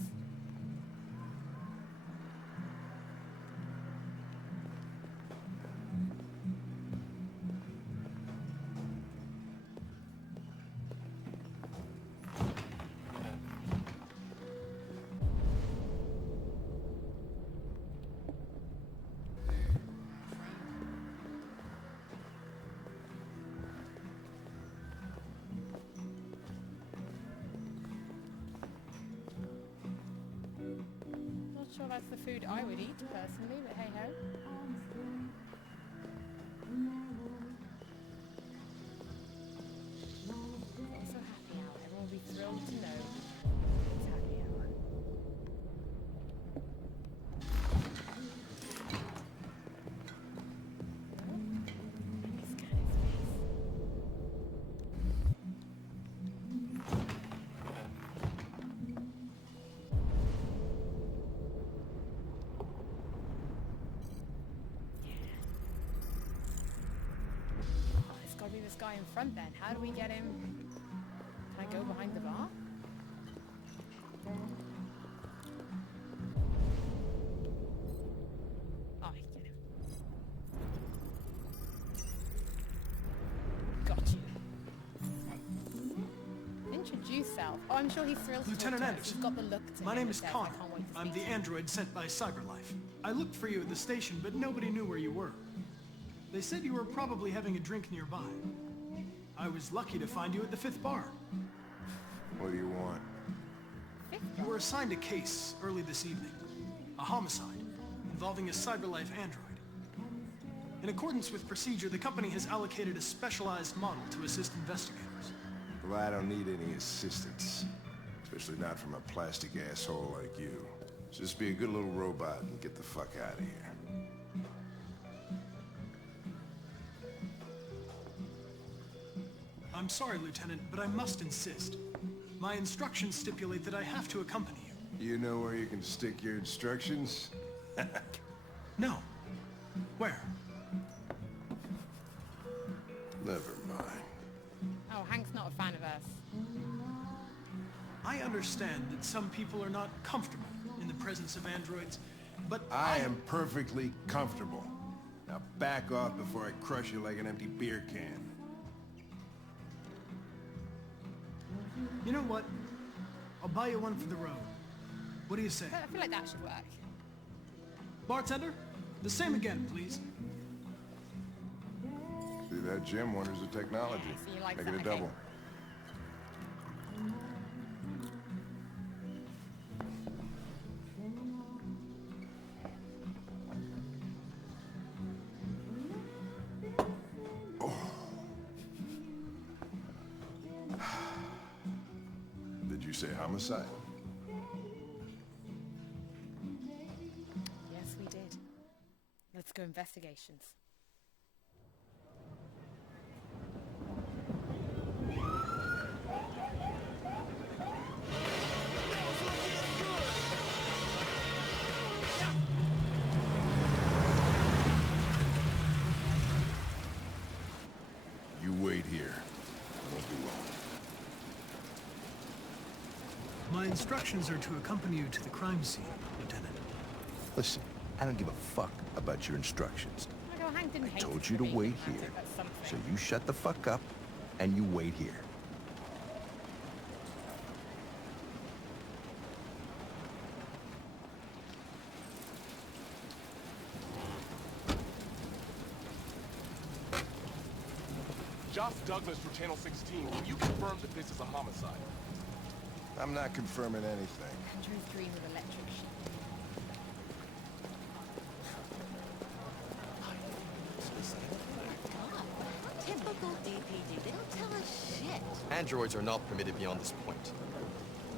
Sure that's the food I would eat personally, but hey ho. Also happy hour. Everyone will be thrilled to know it's happy hour. Scan his face. Be this guy in front then. How do we get him? Can I go behind the bar? Oh, I get him. Got you. Introduce self. Oh, I'm sure he's thrilled Lieutenant to talk to us. Anderson. He's got the look to My him name that is says, Connor. I can't wait to I'm speak the to you. android sent by CyberLife. I looked for you at the station, but nobody knew where you were. They said you were probably having a drink nearby. I was lucky to find you at the 5th bar. What do you want? You were assigned a case early this evening. A homicide involving a CyberLife android. In accordance with procedure, the company has allocated a specialized model to assist investigators. Well, I don't need any assistance. Especially not from a plastic asshole like you. Just be a good little robot and get the fuck out of here. I'm sorry, Lieutenant, but I must insist. My instructions stipulate that I have to accompany you. You know where you can stick your instructions? No. Where? Never mind. Oh, Hank's not a fan of us. I understand that some people are not comfortable in the presence of androids, but I am perfectly comfortable. Now back off before I crush you like an empty beer can. You know what? I'll buy you one for the road. What do you say? I feel like that should work. Bartender, the same again, please. See that, Jim? Wonders of technology. Yeah, so you like Make that, it a okay. double. Did you say homicide? Yes, we did. Let's go investigations. You wait here. I won't be long. My instructions are to accompany you to the crime scene, Lieutenant. Listen, I don't give a fuck about your instructions. Oh, Hank didn't I hate told us you for to being wait dramatic, here. that's something. So you shut the fuck up, and you wait here. Josh Douglas for Channel 16. Can you confirm that this is a homicide? I'm not confirming anything. Andrew's dream of electric sheep. Typical DPD. They don't tell us shit. Androids are not permitted beyond this point.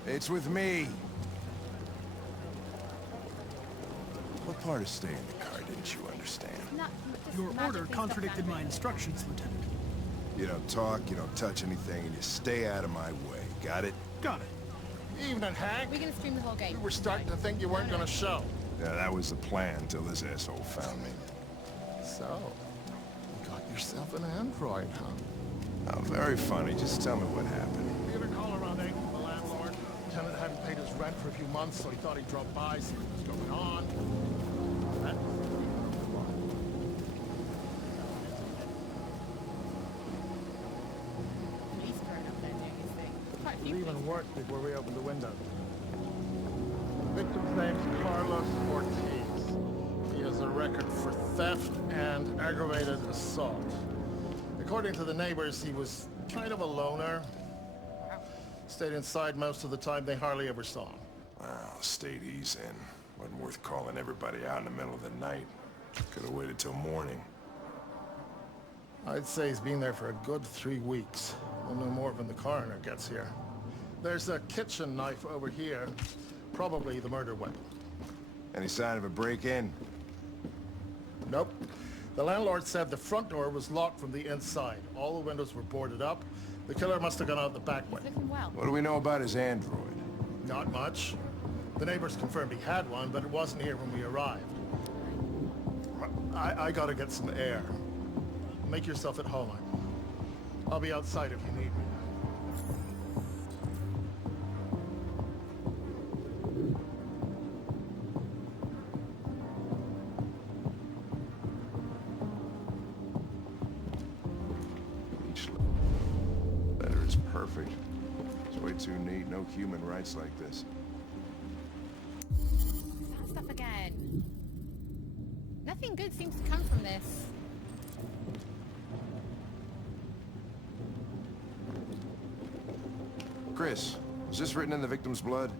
It's with me. What part of staying in the car didn't you understand? No, Your order contradicted my instructions, Lieutenant. You don't talk, you don't touch anything, and you stay out of my way. Got it? Got it. Evening, Hank. We're gonna stream the whole game. We were starting to think you weren't gonna show. Yeah, that was the plan until this asshole found me. So, you got yourself an android, huh? Oh, very funny. Just tell me what happened. We had a call around 8 from the landlord. Tenant hadn't paid his rent for a few months, so he thought he'd drop by, see what was going on. That He's grown up there doing his thing. Quite a it few even worked before we opened the window. The victim's name's Carlos Ortiz. He has a record for theft and aggravated assault. According to the neighbors, he was kind of a loner. Stayed inside most of the time. They hardly ever saw him. Well, stayed easy in. Wasn't worth calling everybody out in the middle of the night. Could have waited till morning. I'd say he's been there for a good 3 weeks. We'll know more when the coroner gets here. There's a kitchen knife over here. Probably the murder weapon. Any sign of a break-in? Nope. The landlord said the front door was locked from the inside. All the windows were boarded up. The killer must have gone out the back way. looking well. What do we know about his android? Not much. The neighbors confirmed he had one, but it wasn't here when we arrived. I gotta get some air. Make yourself at home. I'll be outside if you need me. Each letter is perfect. It's way too neat. No human writes like this. That stuff again. Nothing good seems to come from this. Chris, is this written in the victim's blood?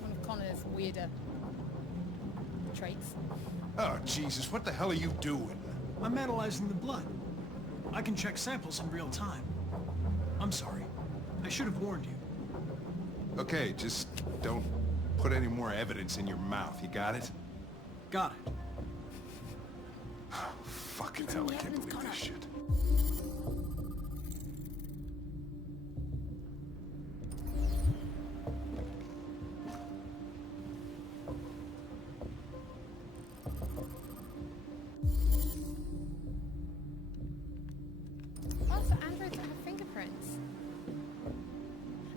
One of Connor's weirder traits. Oh, Jesus, what the hell are you doing? I'm analyzing the blood. I can check samples in real time. I'm sorry. I should have warned you. Okay, just don't put any more evidence in your mouth. You got it? Got it. Fucking hell, I can't believe this shit. Oh, so androids don't have fingerprints.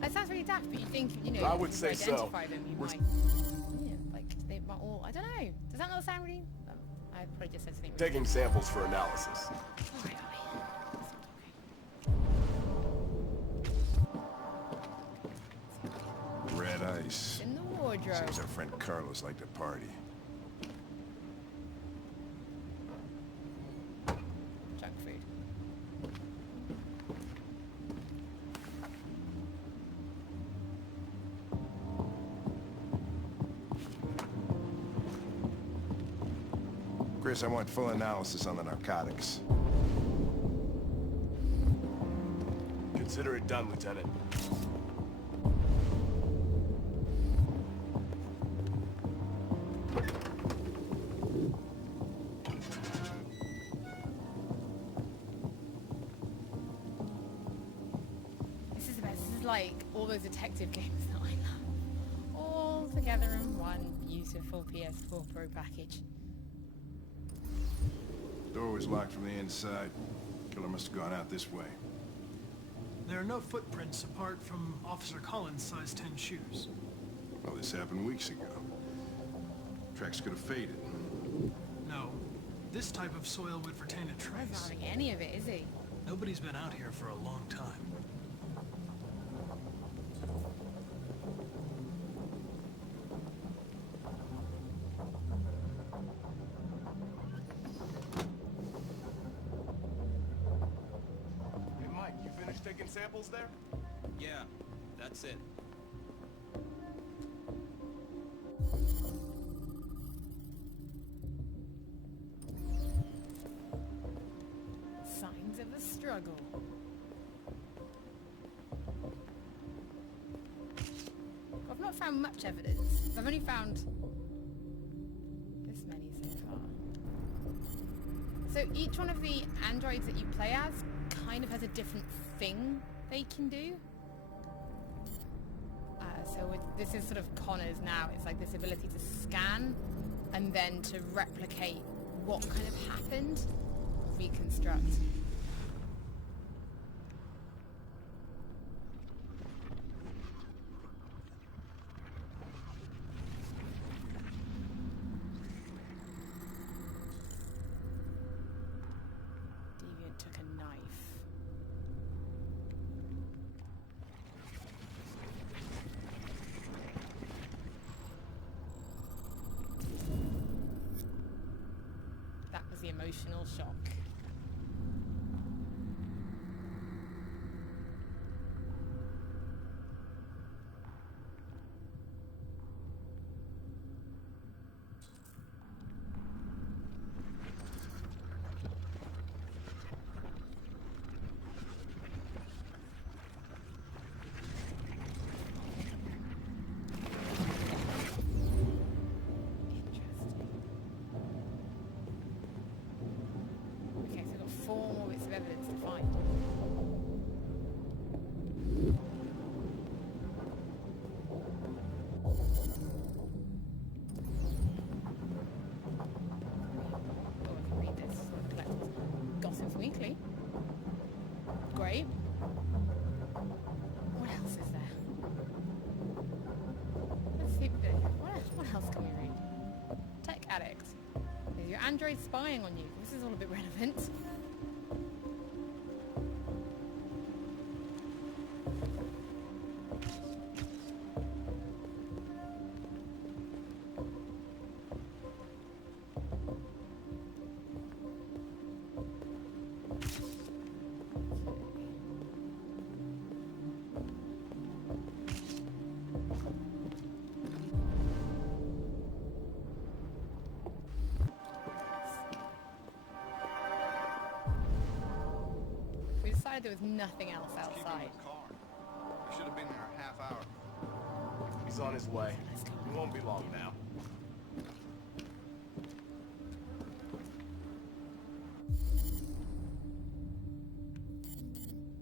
That sounds really daft, but you think, you know, I would if say you so. identify them, you might, yeah, like, they might all, I don't know. Does that not sound really, I probably just said something really Taking samples for analysis. Alright, Red ice. in the wardrobe. Seems our friend Carlos liked to party. Junk food. Chris, I want full analysis on the narcotics. Consider it done, Lieutenant. This is the best. This is like all those detective games that I love. All together in one beautiful PS4 Pro package. Door was locked from the inside. Killer must have gone out this way. There are no footprints apart from Officer Collins' size 10 shoes. Well, this happened weeks ago. Tracks could have faded. No. This type of soil would retain a He's not trace. having any of it, is he? Nobody's been out here for a long time. Hey, Mike, you finished taking samples there? Yeah, that's it. Signs of a struggle. I've not found much evidence. I've only found this many so far. So each one of the androids that you play as kind of has a different thing they can do. This is sort of Connor's now. It's like this ability to scan and then to replicate what kind of happened, reconstruct. Deviant took a knife. The emotional shock. Evidence to find. Oh, I can read this. Gotham Weekly. Great. What else is there? Let's see. What else can we read? Tech addict. Is your android spying on you? This is all a bit relevant. There was nothing else outside. I should have been there a half hour. He's on his way. It won't be long now.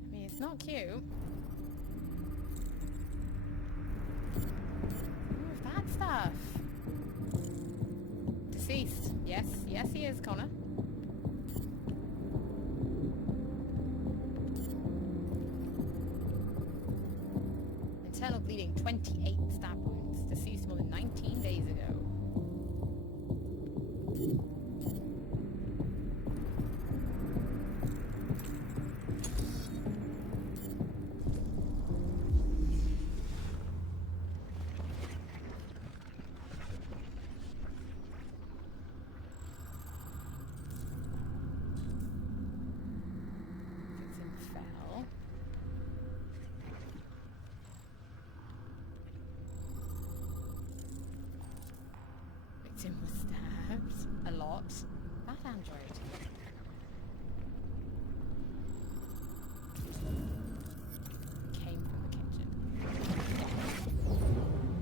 I mean, it's not cute. Move that stuff. Deceased. Yes, he is, Connor. Internal bleeding, 28 stab wounds. Deceased more than 19 days ago. Victim was stabbed a lot. That android. Came from the kitchen.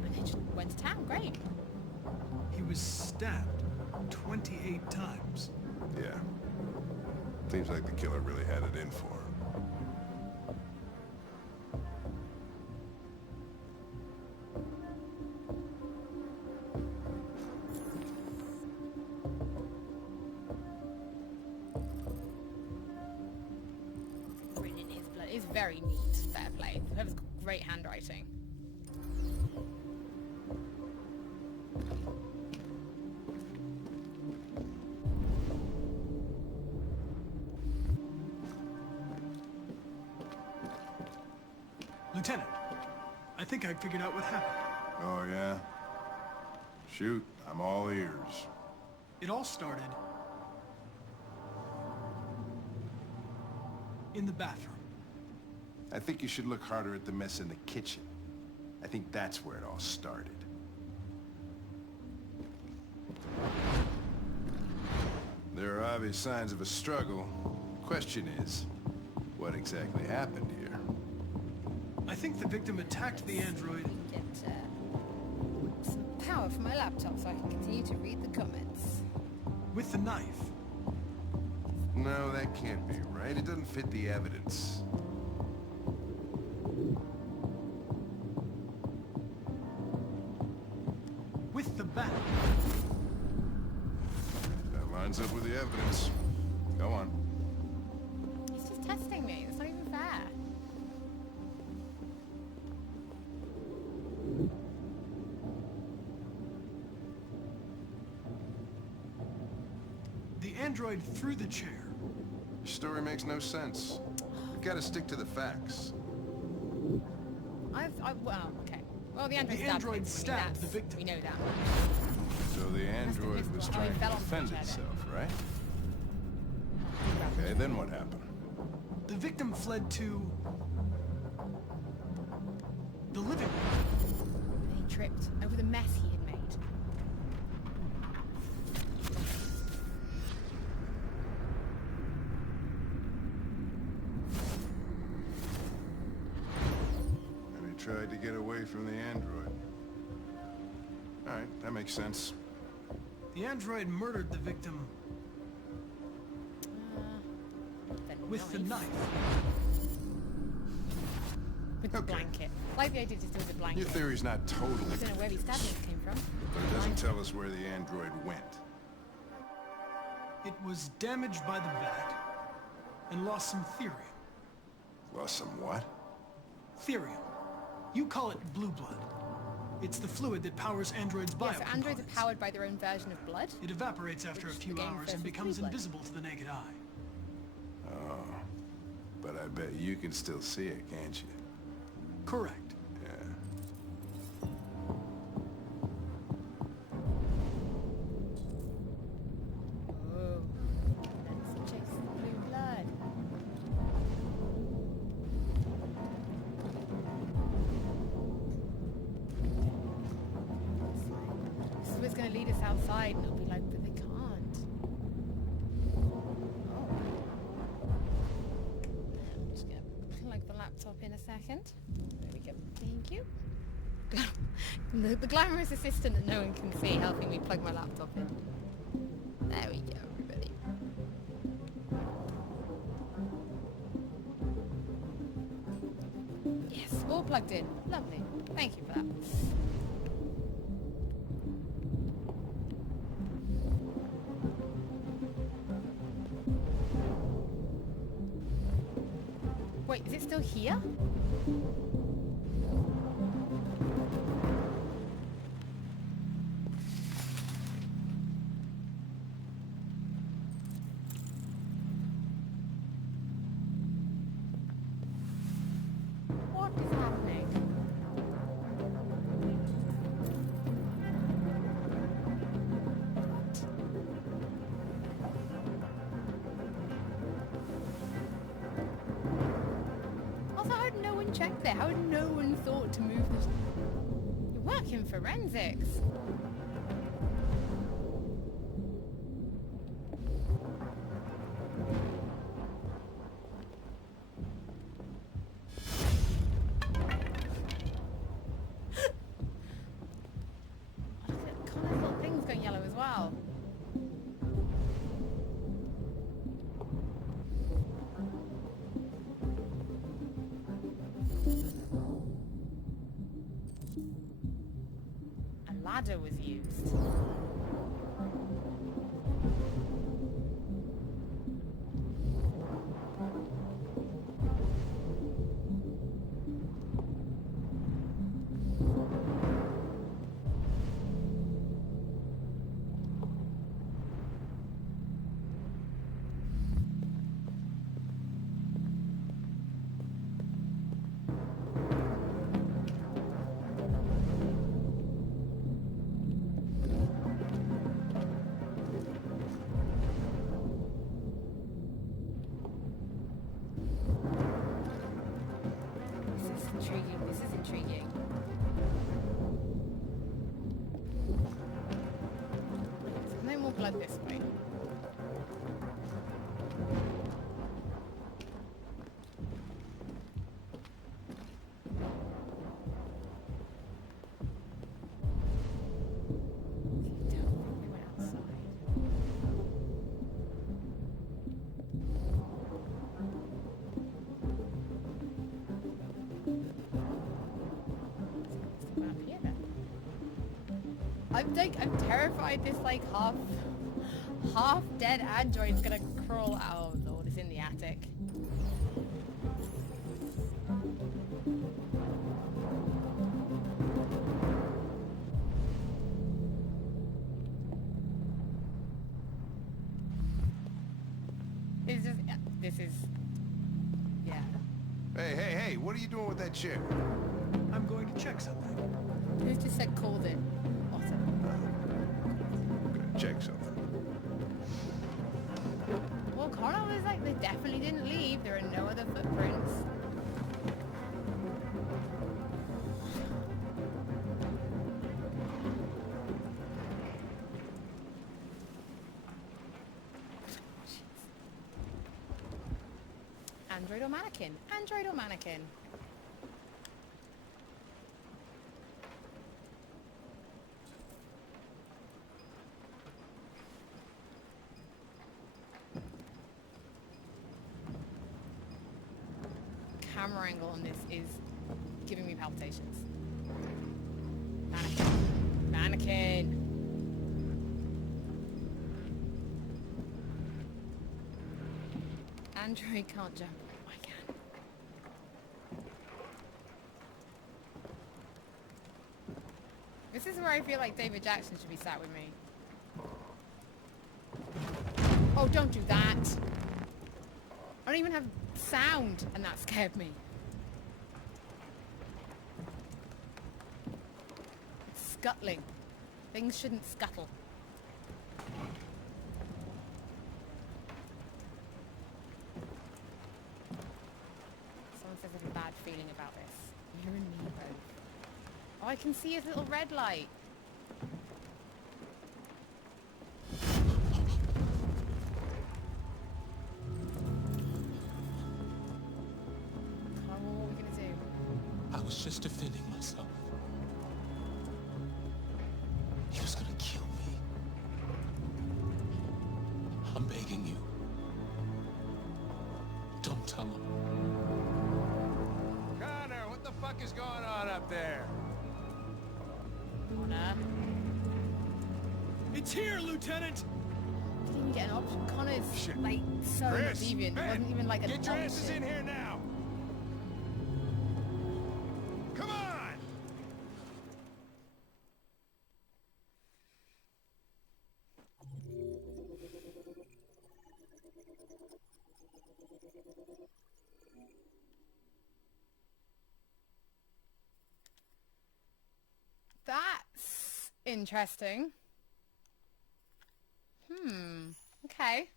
And they just went to town. Great. He was stabbed 28 times. Yeah. Seems like the killer really had it in for him. Written in his blood. It's very neat. Fair play. Whoever's got great handwriting. Lieutenant, I think I figured out what happened. Oh, yeah? Shoot, I'm all ears. It all started in the bathroom. I think you should look harder at the mess in the kitchen. I think that's where it all started. There are obvious signs of a struggle. Question is, what exactly happened here? I think the victim attacked the android. Get some power from my laptop so I can continue to read the comments. With the knife. No, that can't be right. It doesn't fit the evidence. With the bat. That lines up with the evidence. Go on. He's just testing me. It's not even fair. The android threw the chair. Your story makes no sense. You gotta stick to the facts. Well, okay. Well, the android stabbed the victim. We know that. So the android was trying to defend itself, right? Okay, then what happened? The victim fled to the living room. And he tripped over the mess he had made. And he tried to get away from the android. Alright, that makes sense. The android murdered the victim with the knife. With the blanket. Like the idea just with the blanket. Your theory's not totally I don't know where these stabbings came from. but it doesn't tell us where the android went. It was damaged by the bat and lost some therium. Lost some what? Therium. You call it blue blood. It's the fluid that powers androids' bio. Yeah, so androids are powered by their own version of blood. It evaporates after a few hours and becomes invisible to the naked eye. Oh. But I bet you can still see it, can't you? Correct. Yeah. Oh. Let's chase the blue blood. This is what's going to lead us outside, and it'll be like, but they can't. Oh. I'm just going to plug the laptop in a second. There we go. Thank you. The glamorous assistant that no one can see helping me plug my laptop in. There we go, everybody. Yes, all plugged in. Lovely. Thank you for that. Wait, is it still here? What is happening? Also, how did no one check there? How had no one thought to move this? You work in forensics. Connor's little thing's going yellow as well. A ladder was used. This is intriguing. This is intriguing. No more blood this way. Don't think we went outside. I'm terrified this like half dead android's gonna crawl out. Oh lord, it's in the attic. It's just this is yeah. Hey, what are you doing with that chair? I'm going to check something. Who just said called it? Awesome. Gonna check something. Well, Connor was like, they definitely didn't leave. There are no other footprints. Android or mannequin? Android or mannequin? Camera angle on this is giving me palpitations. Mannequin. Mannequin. Android can't jump. I can. This is where I feel like David Jackson should be sat with me. Oh, don't do that. I don't even have sound, and that scared me. It's scuttling. Things shouldn't scuttle. Someone says I have a bad feeling about this. You and me both. Oh, I can see his little red light. I was just defending myself. He was gonna kill me. I'm begging you. Don't tell him. Connor, what the fuck is going on up there? Connor. It's here, Lieutenant! Didn't even get an option. Connor's Shit. like so Chris, deviant. It Ben, wasn't even like an get your option. asses in here now! Come on! That's interesting. Okay.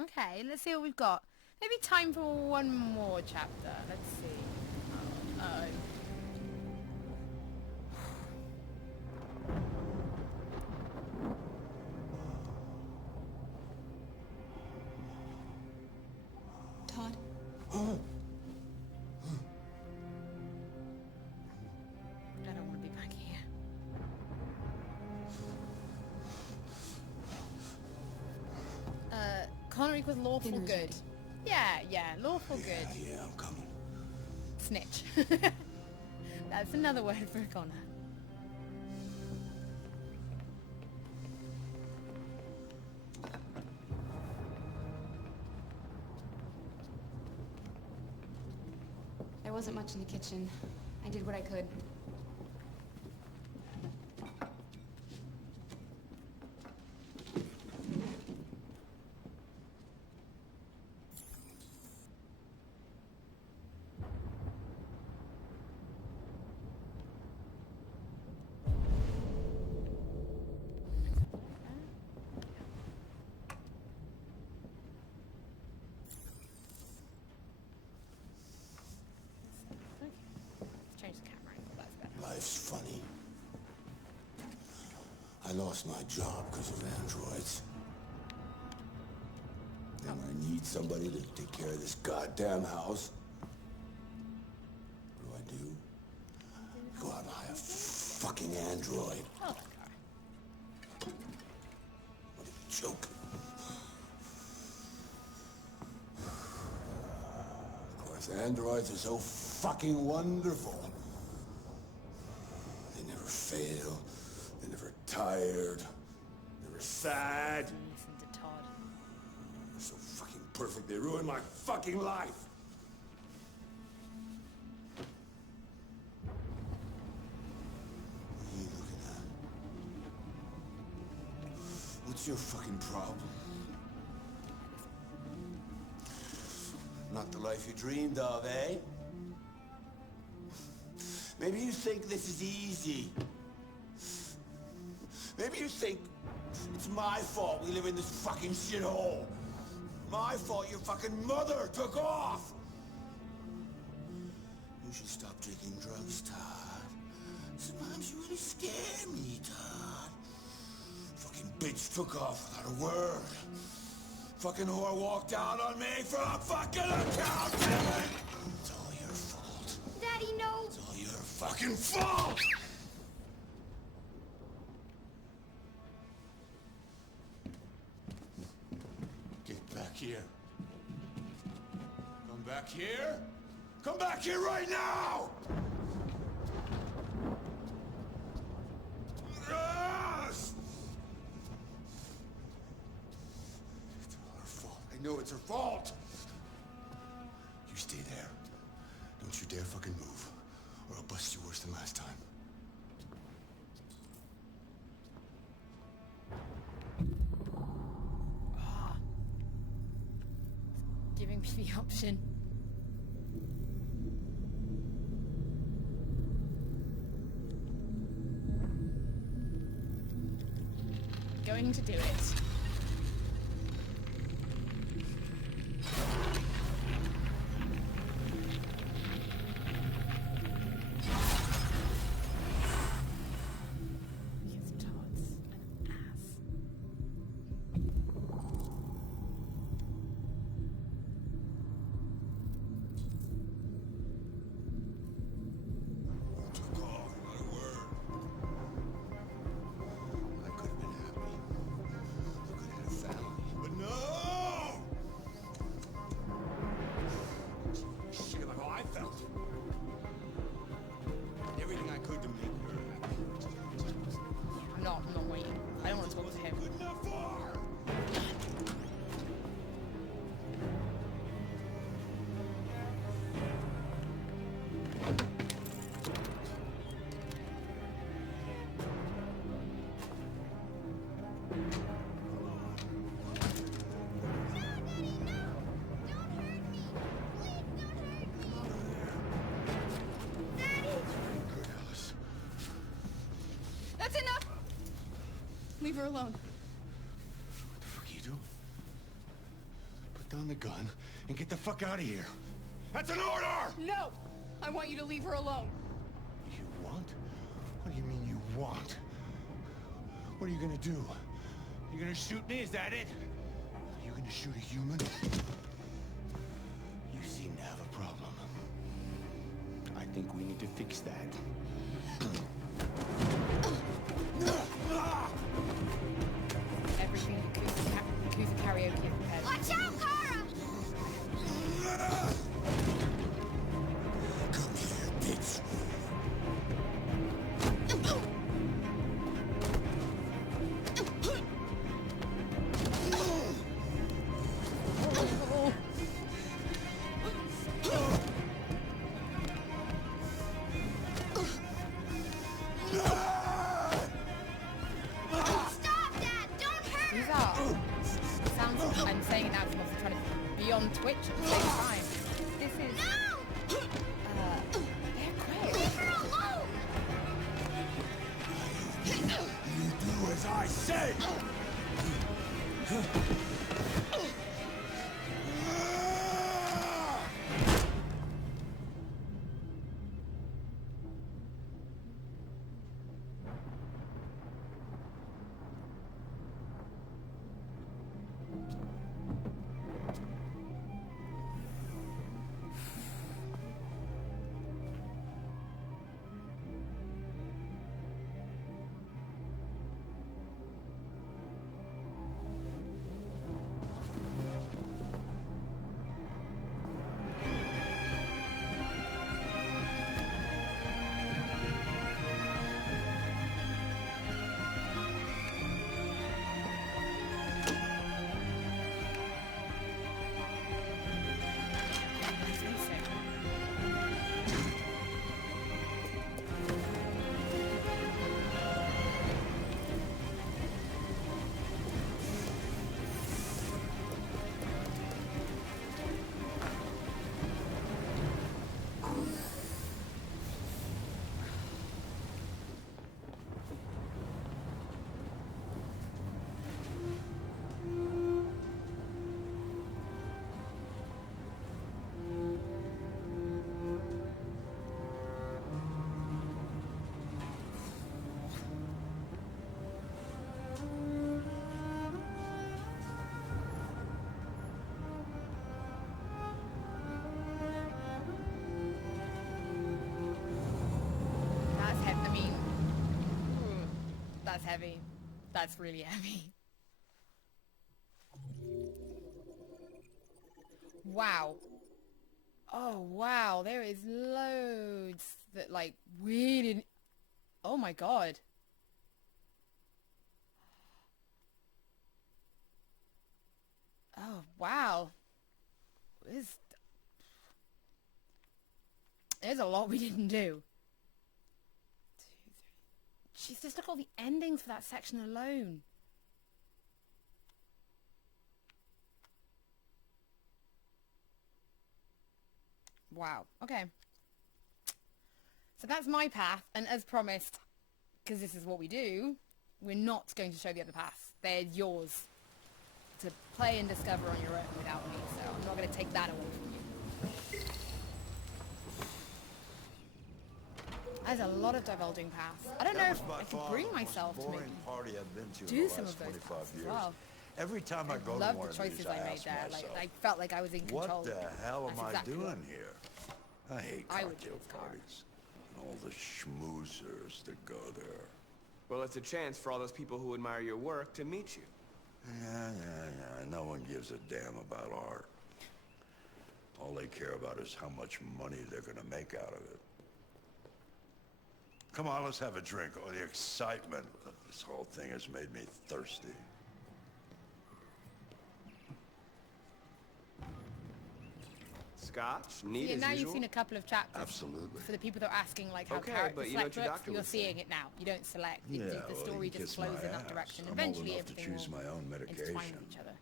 Okay, let's see what we've got. Maybe time for one more chapter. Let's see. Oh. Todd? I don't want to be back here. Connor equals lawful good. Yeah, lawful good. Yeah, I'm coming. Snitch. That's another word for Connor. There wasn't much in the kitchen. I did what I could. Change the camera angle, that's better. Life's funny. I lost my job because of androids. And I need somebody to take care of this goddamn house. What do? Go out and hire a fucking android. Oh, What a joke. Of course, androids are so fucking wonderful. They never fail. They never tired. They were sad. Listen to Todd. They're so fucking perfect, they ruined my fucking life. What are you looking at? What's your fucking problem? Not the life you dreamed of, eh? Maybe you think this is easy. Maybe you think it's my fault we live in this fucking shithole. My fault your fucking mother took off. You should stop drinking drugs, Todd. Sometimes you really scare me, Todd. Fucking bitch took off without a word. Fucking whore walked out on me for a fucking accountant! It's all your fault. Daddy, no! It's all your fucking fault! Get back here. Come back here. Come back here right now! Yes! I know it's her fault. You stay there. Don't you dare fucking move, or I'll bust you worse than last time. Giving me the option. Going to do it. I'm not waiting. I don't want to talk to him. That's enough! Leave her alone. What the fuck are you doing? Put down the gun and get the fuck out of here. That's an order! No! I want you to leave her alone. You want? What do you mean you want? What are you gonna do? You gonna shoot me? Is that it? Are you gonna shoot a human? You seem to have a problem. I think we need to fix that. Everything Yakuza karaoke prepared. Watch out, Kara! Come here, bitch. heavy. That's really heavy. Wow. Oh, wow. There is loads that, like, really... Oh, my God. Oh, wow. There's a lot we didn't do. 2, 3... Jeez, just look at all the endings for that section alone. Wow. Okay. So that's my path, and as promised, because this is what we do, we're not going to show the other paths. They're yours to play and discover on your own without me, so I'm not going to take that away from you. There's a lot of divulging paths. I don't know if I could bring myself to maybe party I've been to do in the some last of those 25 paths as years. well. Every time I go to love one the of choices these, I I made ask there. myself, Like, I felt like I was in control. what the hell am That's I exactly doing what here? I hate I would cocktail choose car. parties. And all the schmoozers that go there. Well, it's a chance for all those people who admire your work to meet you. Yeah. No one gives a damn about art. All they care about is how much money they're gonna make out of it. Come on, let's have a drink. Oh, the excitement of this whole thing has made me thirsty. Scotch, neat Yeah, as now usual. you've seen a couple of chapters. Absolutely. For the people that are asking, like, how Okay, characters but you know select what your books, doctor you're would say. seeing it now. You don't select. Yeah, The well, story you can just kiss flows my in that ass. direction. I'm old Eventually, enough to everything choose will my own intertwine medication. with each other.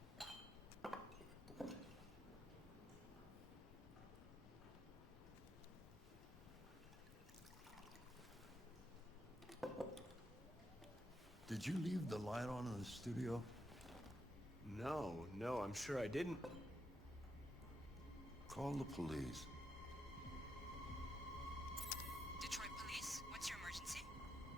Did you leave the light on in the studio? No, I'm sure I didn't. Call the police. Detroit Police, what's your emergency?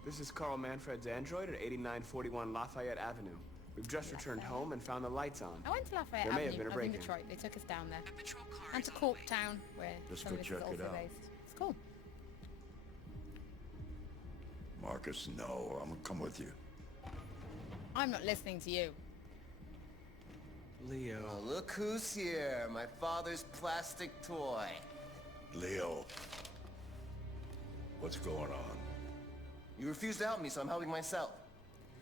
This is Carl Manfred's android at 8941 Lafayette Avenue. We've just returned home and found the lights on. I went to Lafayette There may Avenue. have been a I was in break-in. Detroit. They took us down there. A patrol car And is to on the way. Corktown, where Just some go of this check is it also out. based. It's cool. Marcus, no. I'm gonna come with you. I'm not listening to you. Leo. Oh, look who's here. My father's plastic toy. Leo. What's going on? You refuse to help me, so I'm helping myself.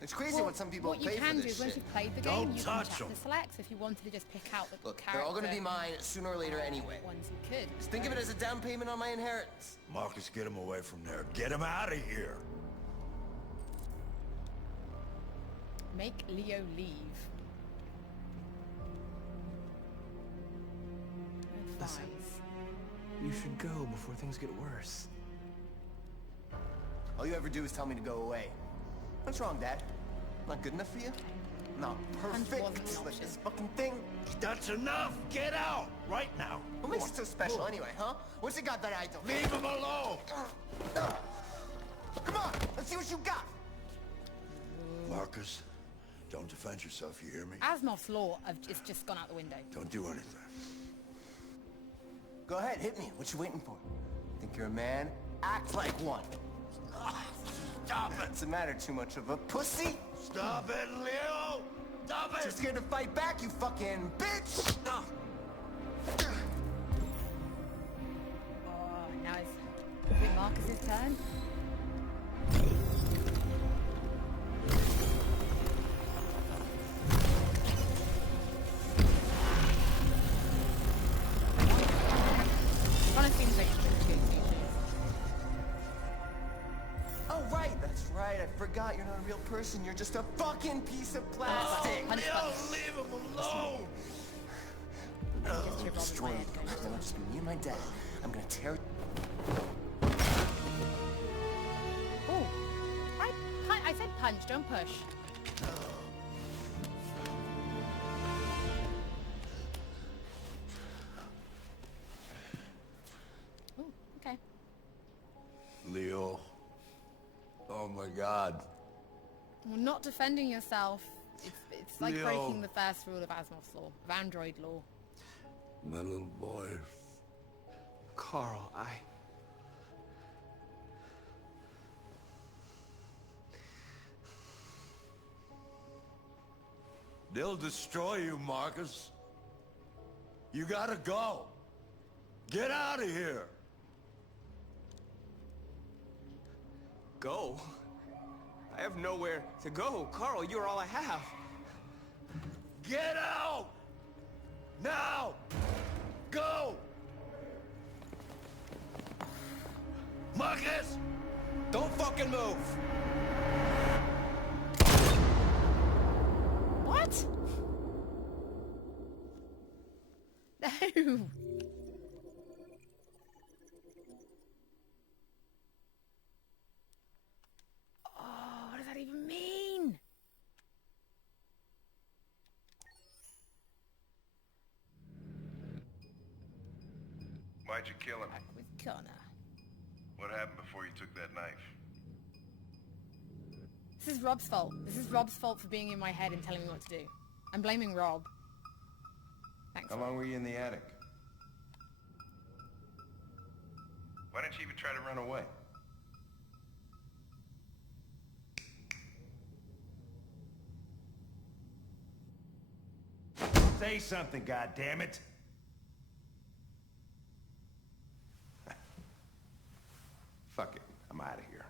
It's crazy Well, when some people what pay you for can do this is once shit. you've played the Don't game, you touch can tap the 'em. selects if you wanted to just pick out the Look, character. they're all gonna be mine sooner or later anyway. Ones you could. Just think of it as a down payment on my inheritance. Marcus, get him away from there. Get him out of here. Make Leo leave. Listen. Advise. You should go before things get worse. All you ever do is tell me to go away. What's wrong, Dad? Not good enough for you? Not wasn't an perfect like option. this fucking thing? That's enough. Get out right now. What makes it so special anyway, huh? What's it got that I don't? Leave him alone. Come on, let's see what you got. Marcus, don't defend yourself. You hear me? Asimov's law is just gone out the window. Don't do anything. Go ahead, hit me. What you waiting for? Think you're a man? Act like one. Stop it. What's the matter? Too much of a pussy? Stop it, Leo. Stop Too it. scared to fight back, you fucking bitch! Oh, now it's Marcus's turn. Honestly, seems like it's good. Oh, right, that's right. I forgot you're not a real person. You're just a fucking piece of plastic. Punch Leo, button. leave him alone. Just Destroy your it. Robin Williams. It'll just be me and my dad. I'm gonna tear. Oh, I said punch, don't push. Oh, okay. Leo. Oh my God. Well, not defending yourself. It's like Leo. breaking the first rule of Asimov's law, of android law. My little boy. Carl, They'll destroy you, Marcus. You gotta go. Get out of here. Go? I have nowhere to go. Carl, you're all I have. Get out! Now! Go! Marcus! Don't fucking move! What? No. Oh, what does that even mean? Why'd you kill him? Back with Connor. What happened before you took that knife? This is Rob's fault. This is Rob's fault for being in my head and telling me what to do. I'm blaming Rob. Thanks. How Rob. long were you in the attic? Why didn't you even try to run away? Say something, goddammit! Fuck it. I'm out of here.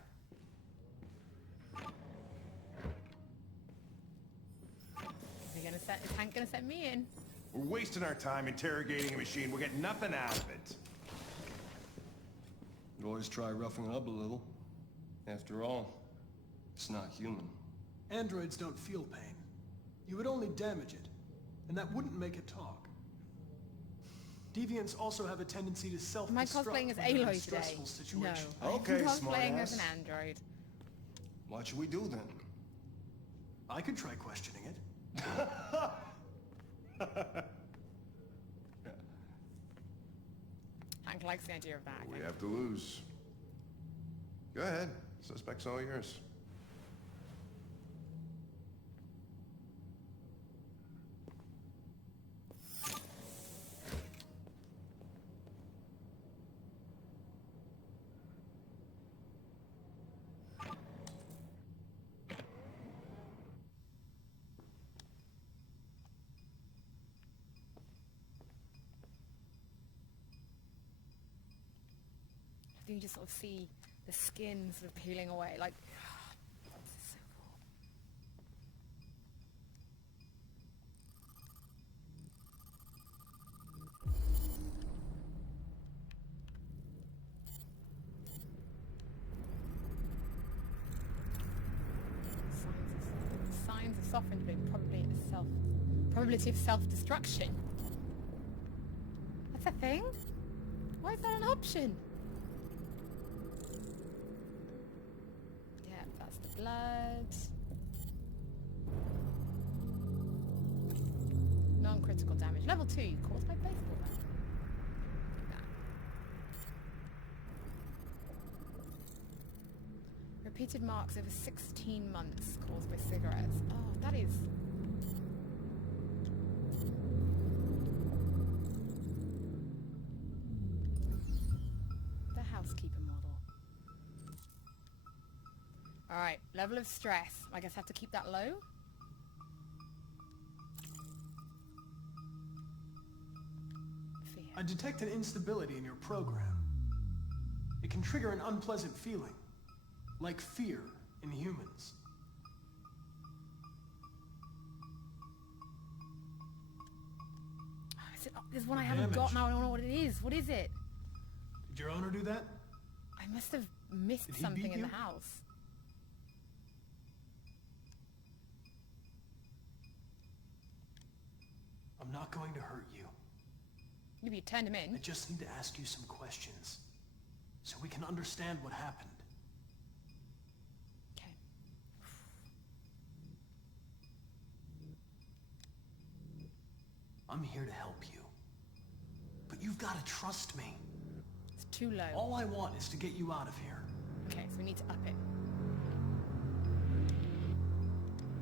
Is Hank gonna set me in? We're wasting our time interrogating a machine. We're getting nothing out of it. You always try roughing it up a little. After all, it's not human. Androids don't feel pain. You would only damage it, and that wouldn't make it talk. Deviants also have a tendency to self-destruct. Am I cosplaying as when they're in Aloy today? stressful situations. No. Okay, I'm cosplaying smartass. as an android. What should we do then? I could try questioning it. Hank likes the idea of that. We have to lose. Go ahead. Suspect's all yours. You just sort of see the skin sort of peeling away, like. This is so cool. Signs of softened, but probability of self-destruction. That's a thing? Why is that an option? Blood. Non-critical damage. Level 2, caused by baseball bat. Repeated marks over 16 months caused by cigarettes. Oh, that is... the housekeeper model. Alright, level of stress. I guess I have to keep that low. Fear. I detect an instability in your program. It can trigger an unpleasant feeling, like fear in humans. Is it, there's one I haven't got now. I don't know what it is. What is it? Did your owner do that? I must have missed Did he something beat in you? the house. I'm not going to hurt you. Maybe you turned him in. I just need to ask you some questions, so we can understand what happened. Okay. I'm here to help you. But you've got to trust me. It's too low. All I want is to get you out of here. Okay, so we need to up it.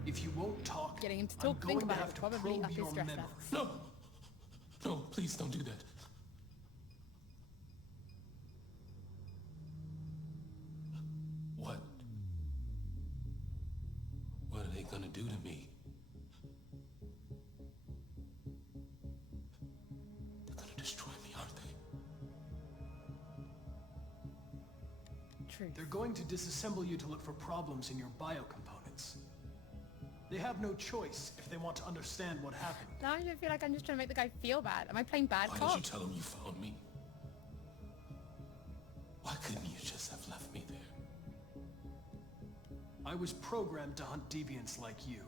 If you won't talk, Getting him to I'm talk, going think to about have it. to Probably probe up his your stress memory. levels. No! No, please don't do that. What? What are they gonna do to me? They're going to disassemble you to look for problems in your biocomponents. They have no choice if they want to understand what happened. Now I just feel like I'm just trying to make the guy feel bad. Am I playing bad Why cop? did you tell him you found me? Why couldn't you just have left me there? I was programmed to hunt deviants like you.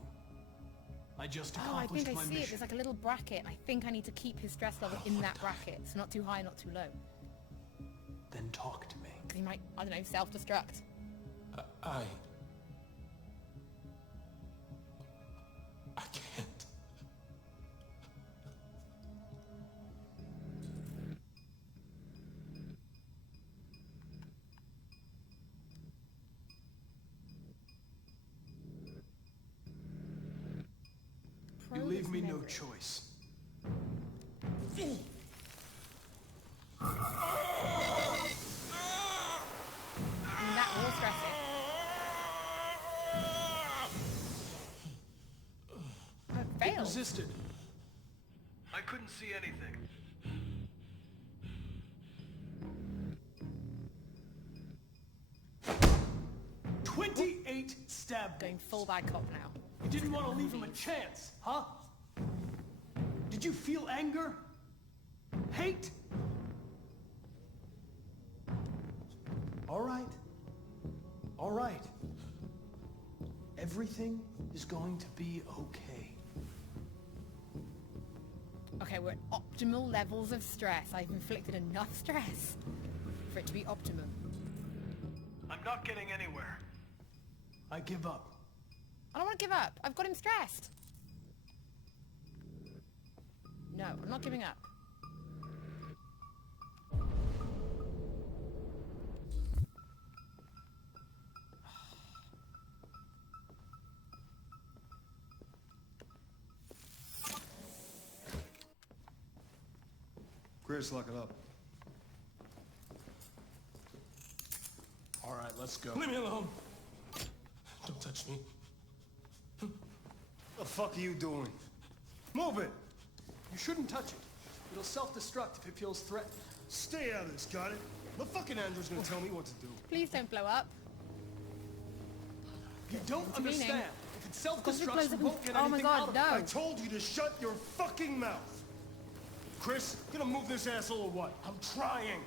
I just Oh, I accomplished think I my see it. mission. There's like a little bracket. And I think I need to keep his stress level in that bracket. So not too high, not too low. Then talk to me. Because he might, I don't know, self-destruct. I can't. You leave me no choice. I mean, that will stress it. Oh, it It failed. resisted. I couldn't see anything. "28 stab Going wounds. full bad cop now. You didn't want to leave him a chance, huh? Did you feel anger? Hate? All right. All right. Everything is going to be okay. Okay, we're at optimal levels of stress. I've inflicted enough stress for it to be optimum. I'm not getting anywhere. I give up. I don't want to give up. I've got him stressed. No, I'm not giving up. Chris, lock it up. All right, let's go. Leave me alone. Don't touch me. The fuck are you doing? Move it! You shouldn't touch it. It'll self-destruct if it feels threatened. Stay out of this, got it? The fucking Andrew's gonna tell me what to do. Please don't blow up. You don't What's the meaning? understand. If it Because it self-destructs, blows we up won't get oh my anything god, out of no. it. I told you to shut your fucking mouth! Chris, gonna move this asshole or what? I'm trying.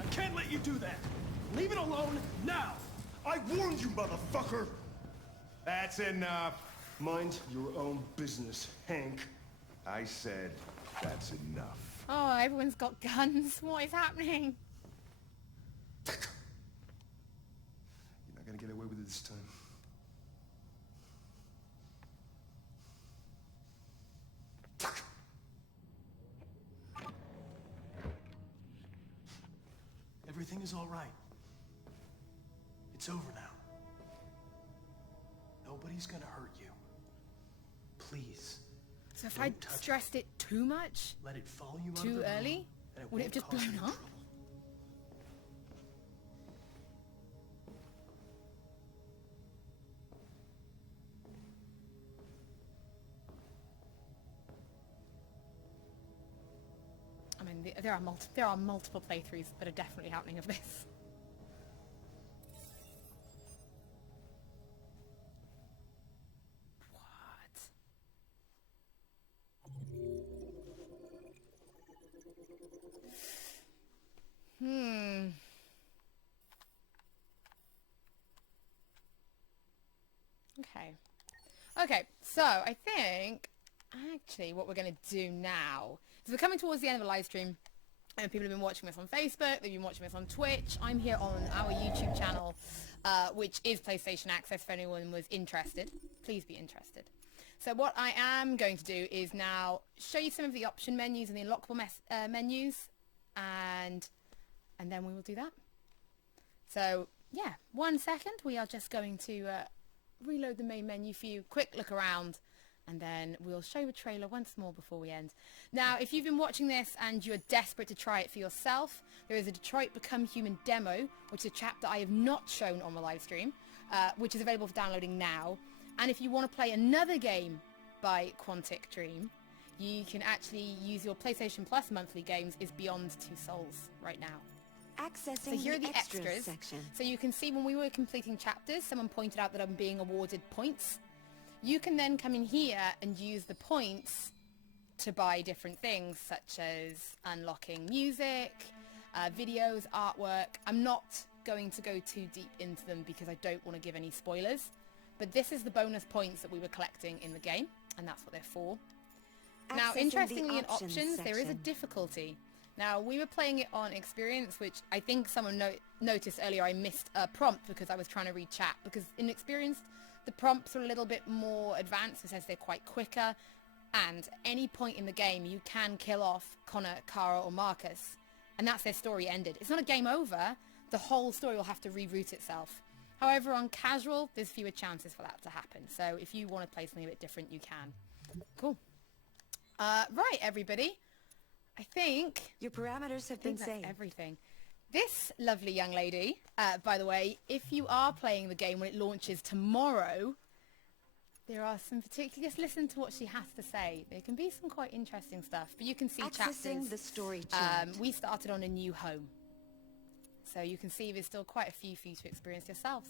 I can't let you do that. Leave it alone now. I warned you, motherfucker! That's enough. Mind your own business, Hank. I said that's enough. Oh, everyone's got guns. What is happening? You're not gonna get away with it this time. Everything is all right. It's over now. Nobody's gonna hurt you. Please. So if Don't I touch stressed it too much, Let it follow you out of too the room, early, and would it won't have just cause blown any up? trouble. I mean, there are multiple playthroughs that are definitely happening of this. Hmm. Okay. Okay, so I think actually what we're going to do now is we're coming towards the end of the live stream, and people have been watching us on Facebook, they've been watching us on Twitch. I'm here on our YouTube channel, which is PlayStation Access if anyone was interested. Please be interested. So what I am going to do is now show you some of the option menus and the unlockable menus, and then we will do that. So yeah, 1 second. We are just going to reload the main menu for you, quick look around, and then we'll show you a trailer once more before we end. Now, if you've been watching this and you're desperate to try it for yourself, there is a Detroit Become Human demo, which is a chapter I have not shown on the live stream, which is available for downloading now. And if you want to play another game by Quantic Dream, you can actually use your PlayStation Plus monthly games is Beyond Two Souls right now. Accessing So here are the extras extras. section. So you can see when we were completing chapters, someone pointed out that I'm being awarded points. You can then come in here and use the points to buy different things, such as unlocking music, videos, artwork. I'm not going to go too deep into them because I don't want to give any spoilers. But this is the bonus points that we were collecting in the game, and that's what they're for. Now, Accessing interestingly, the in options, there is a section. difficulty. Now, we were playing it on experience, which I think someone noticed earlier I missed a prompt because I was trying to read chat. Because in experience, the prompts are a little bit more advanced. It says they're quite quicker. And at any point in the game, you can kill off Connor, Kara, or Marcus. And that's their story ended. It's not a game over. The whole story will have to reroute itself. However, on casual, there's fewer chances for that to happen. So if you want to play something a bit different, you can. Cool. Right, everybody. I think your parameters have been saved. Everything. This lovely young lady, by the way, if you are playing the game when it launches tomorrow, there are some particular. Just listen to what she has to say. There can be some quite interesting stuff. But you can see Accessing chapters. the story chart. We started on a new home, so you can see there's still quite a few for you to experience yourselves.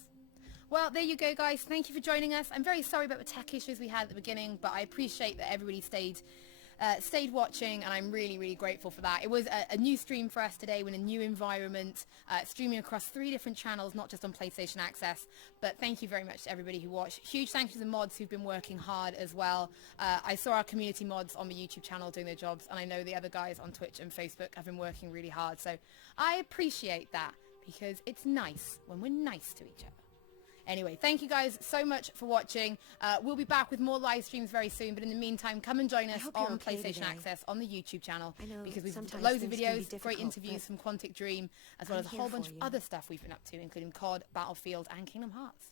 Well, there you go, guys. Thank you for joining us. I'm very sorry about the tech issues we had at the beginning, but I appreciate that everybody stayed watching, and I'm really, really grateful for that. It was a new stream for us today with a new environment, streaming across 3 different channels, not just on PlayStation Access. But thank you very much to everybody who watched. Huge thank you to the mods who've been working hard as well. I saw our community mods on the YouTube channel doing their jobs, and I know the other guys on Twitch and Facebook have been working really hard. So I appreciate that, because it's nice when we're nice to each other. Anyway, thank you guys so much for watching. We'll be back with more live streams very soon, but in the meantime, come and join us on PlayStation Access on the YouTube channel, because we've got loads of videos, great interviews from Quantic Dream, as well as a whole bunch of other stuff we've been up to, including COD, Battlefield, and Kingdom Hearts.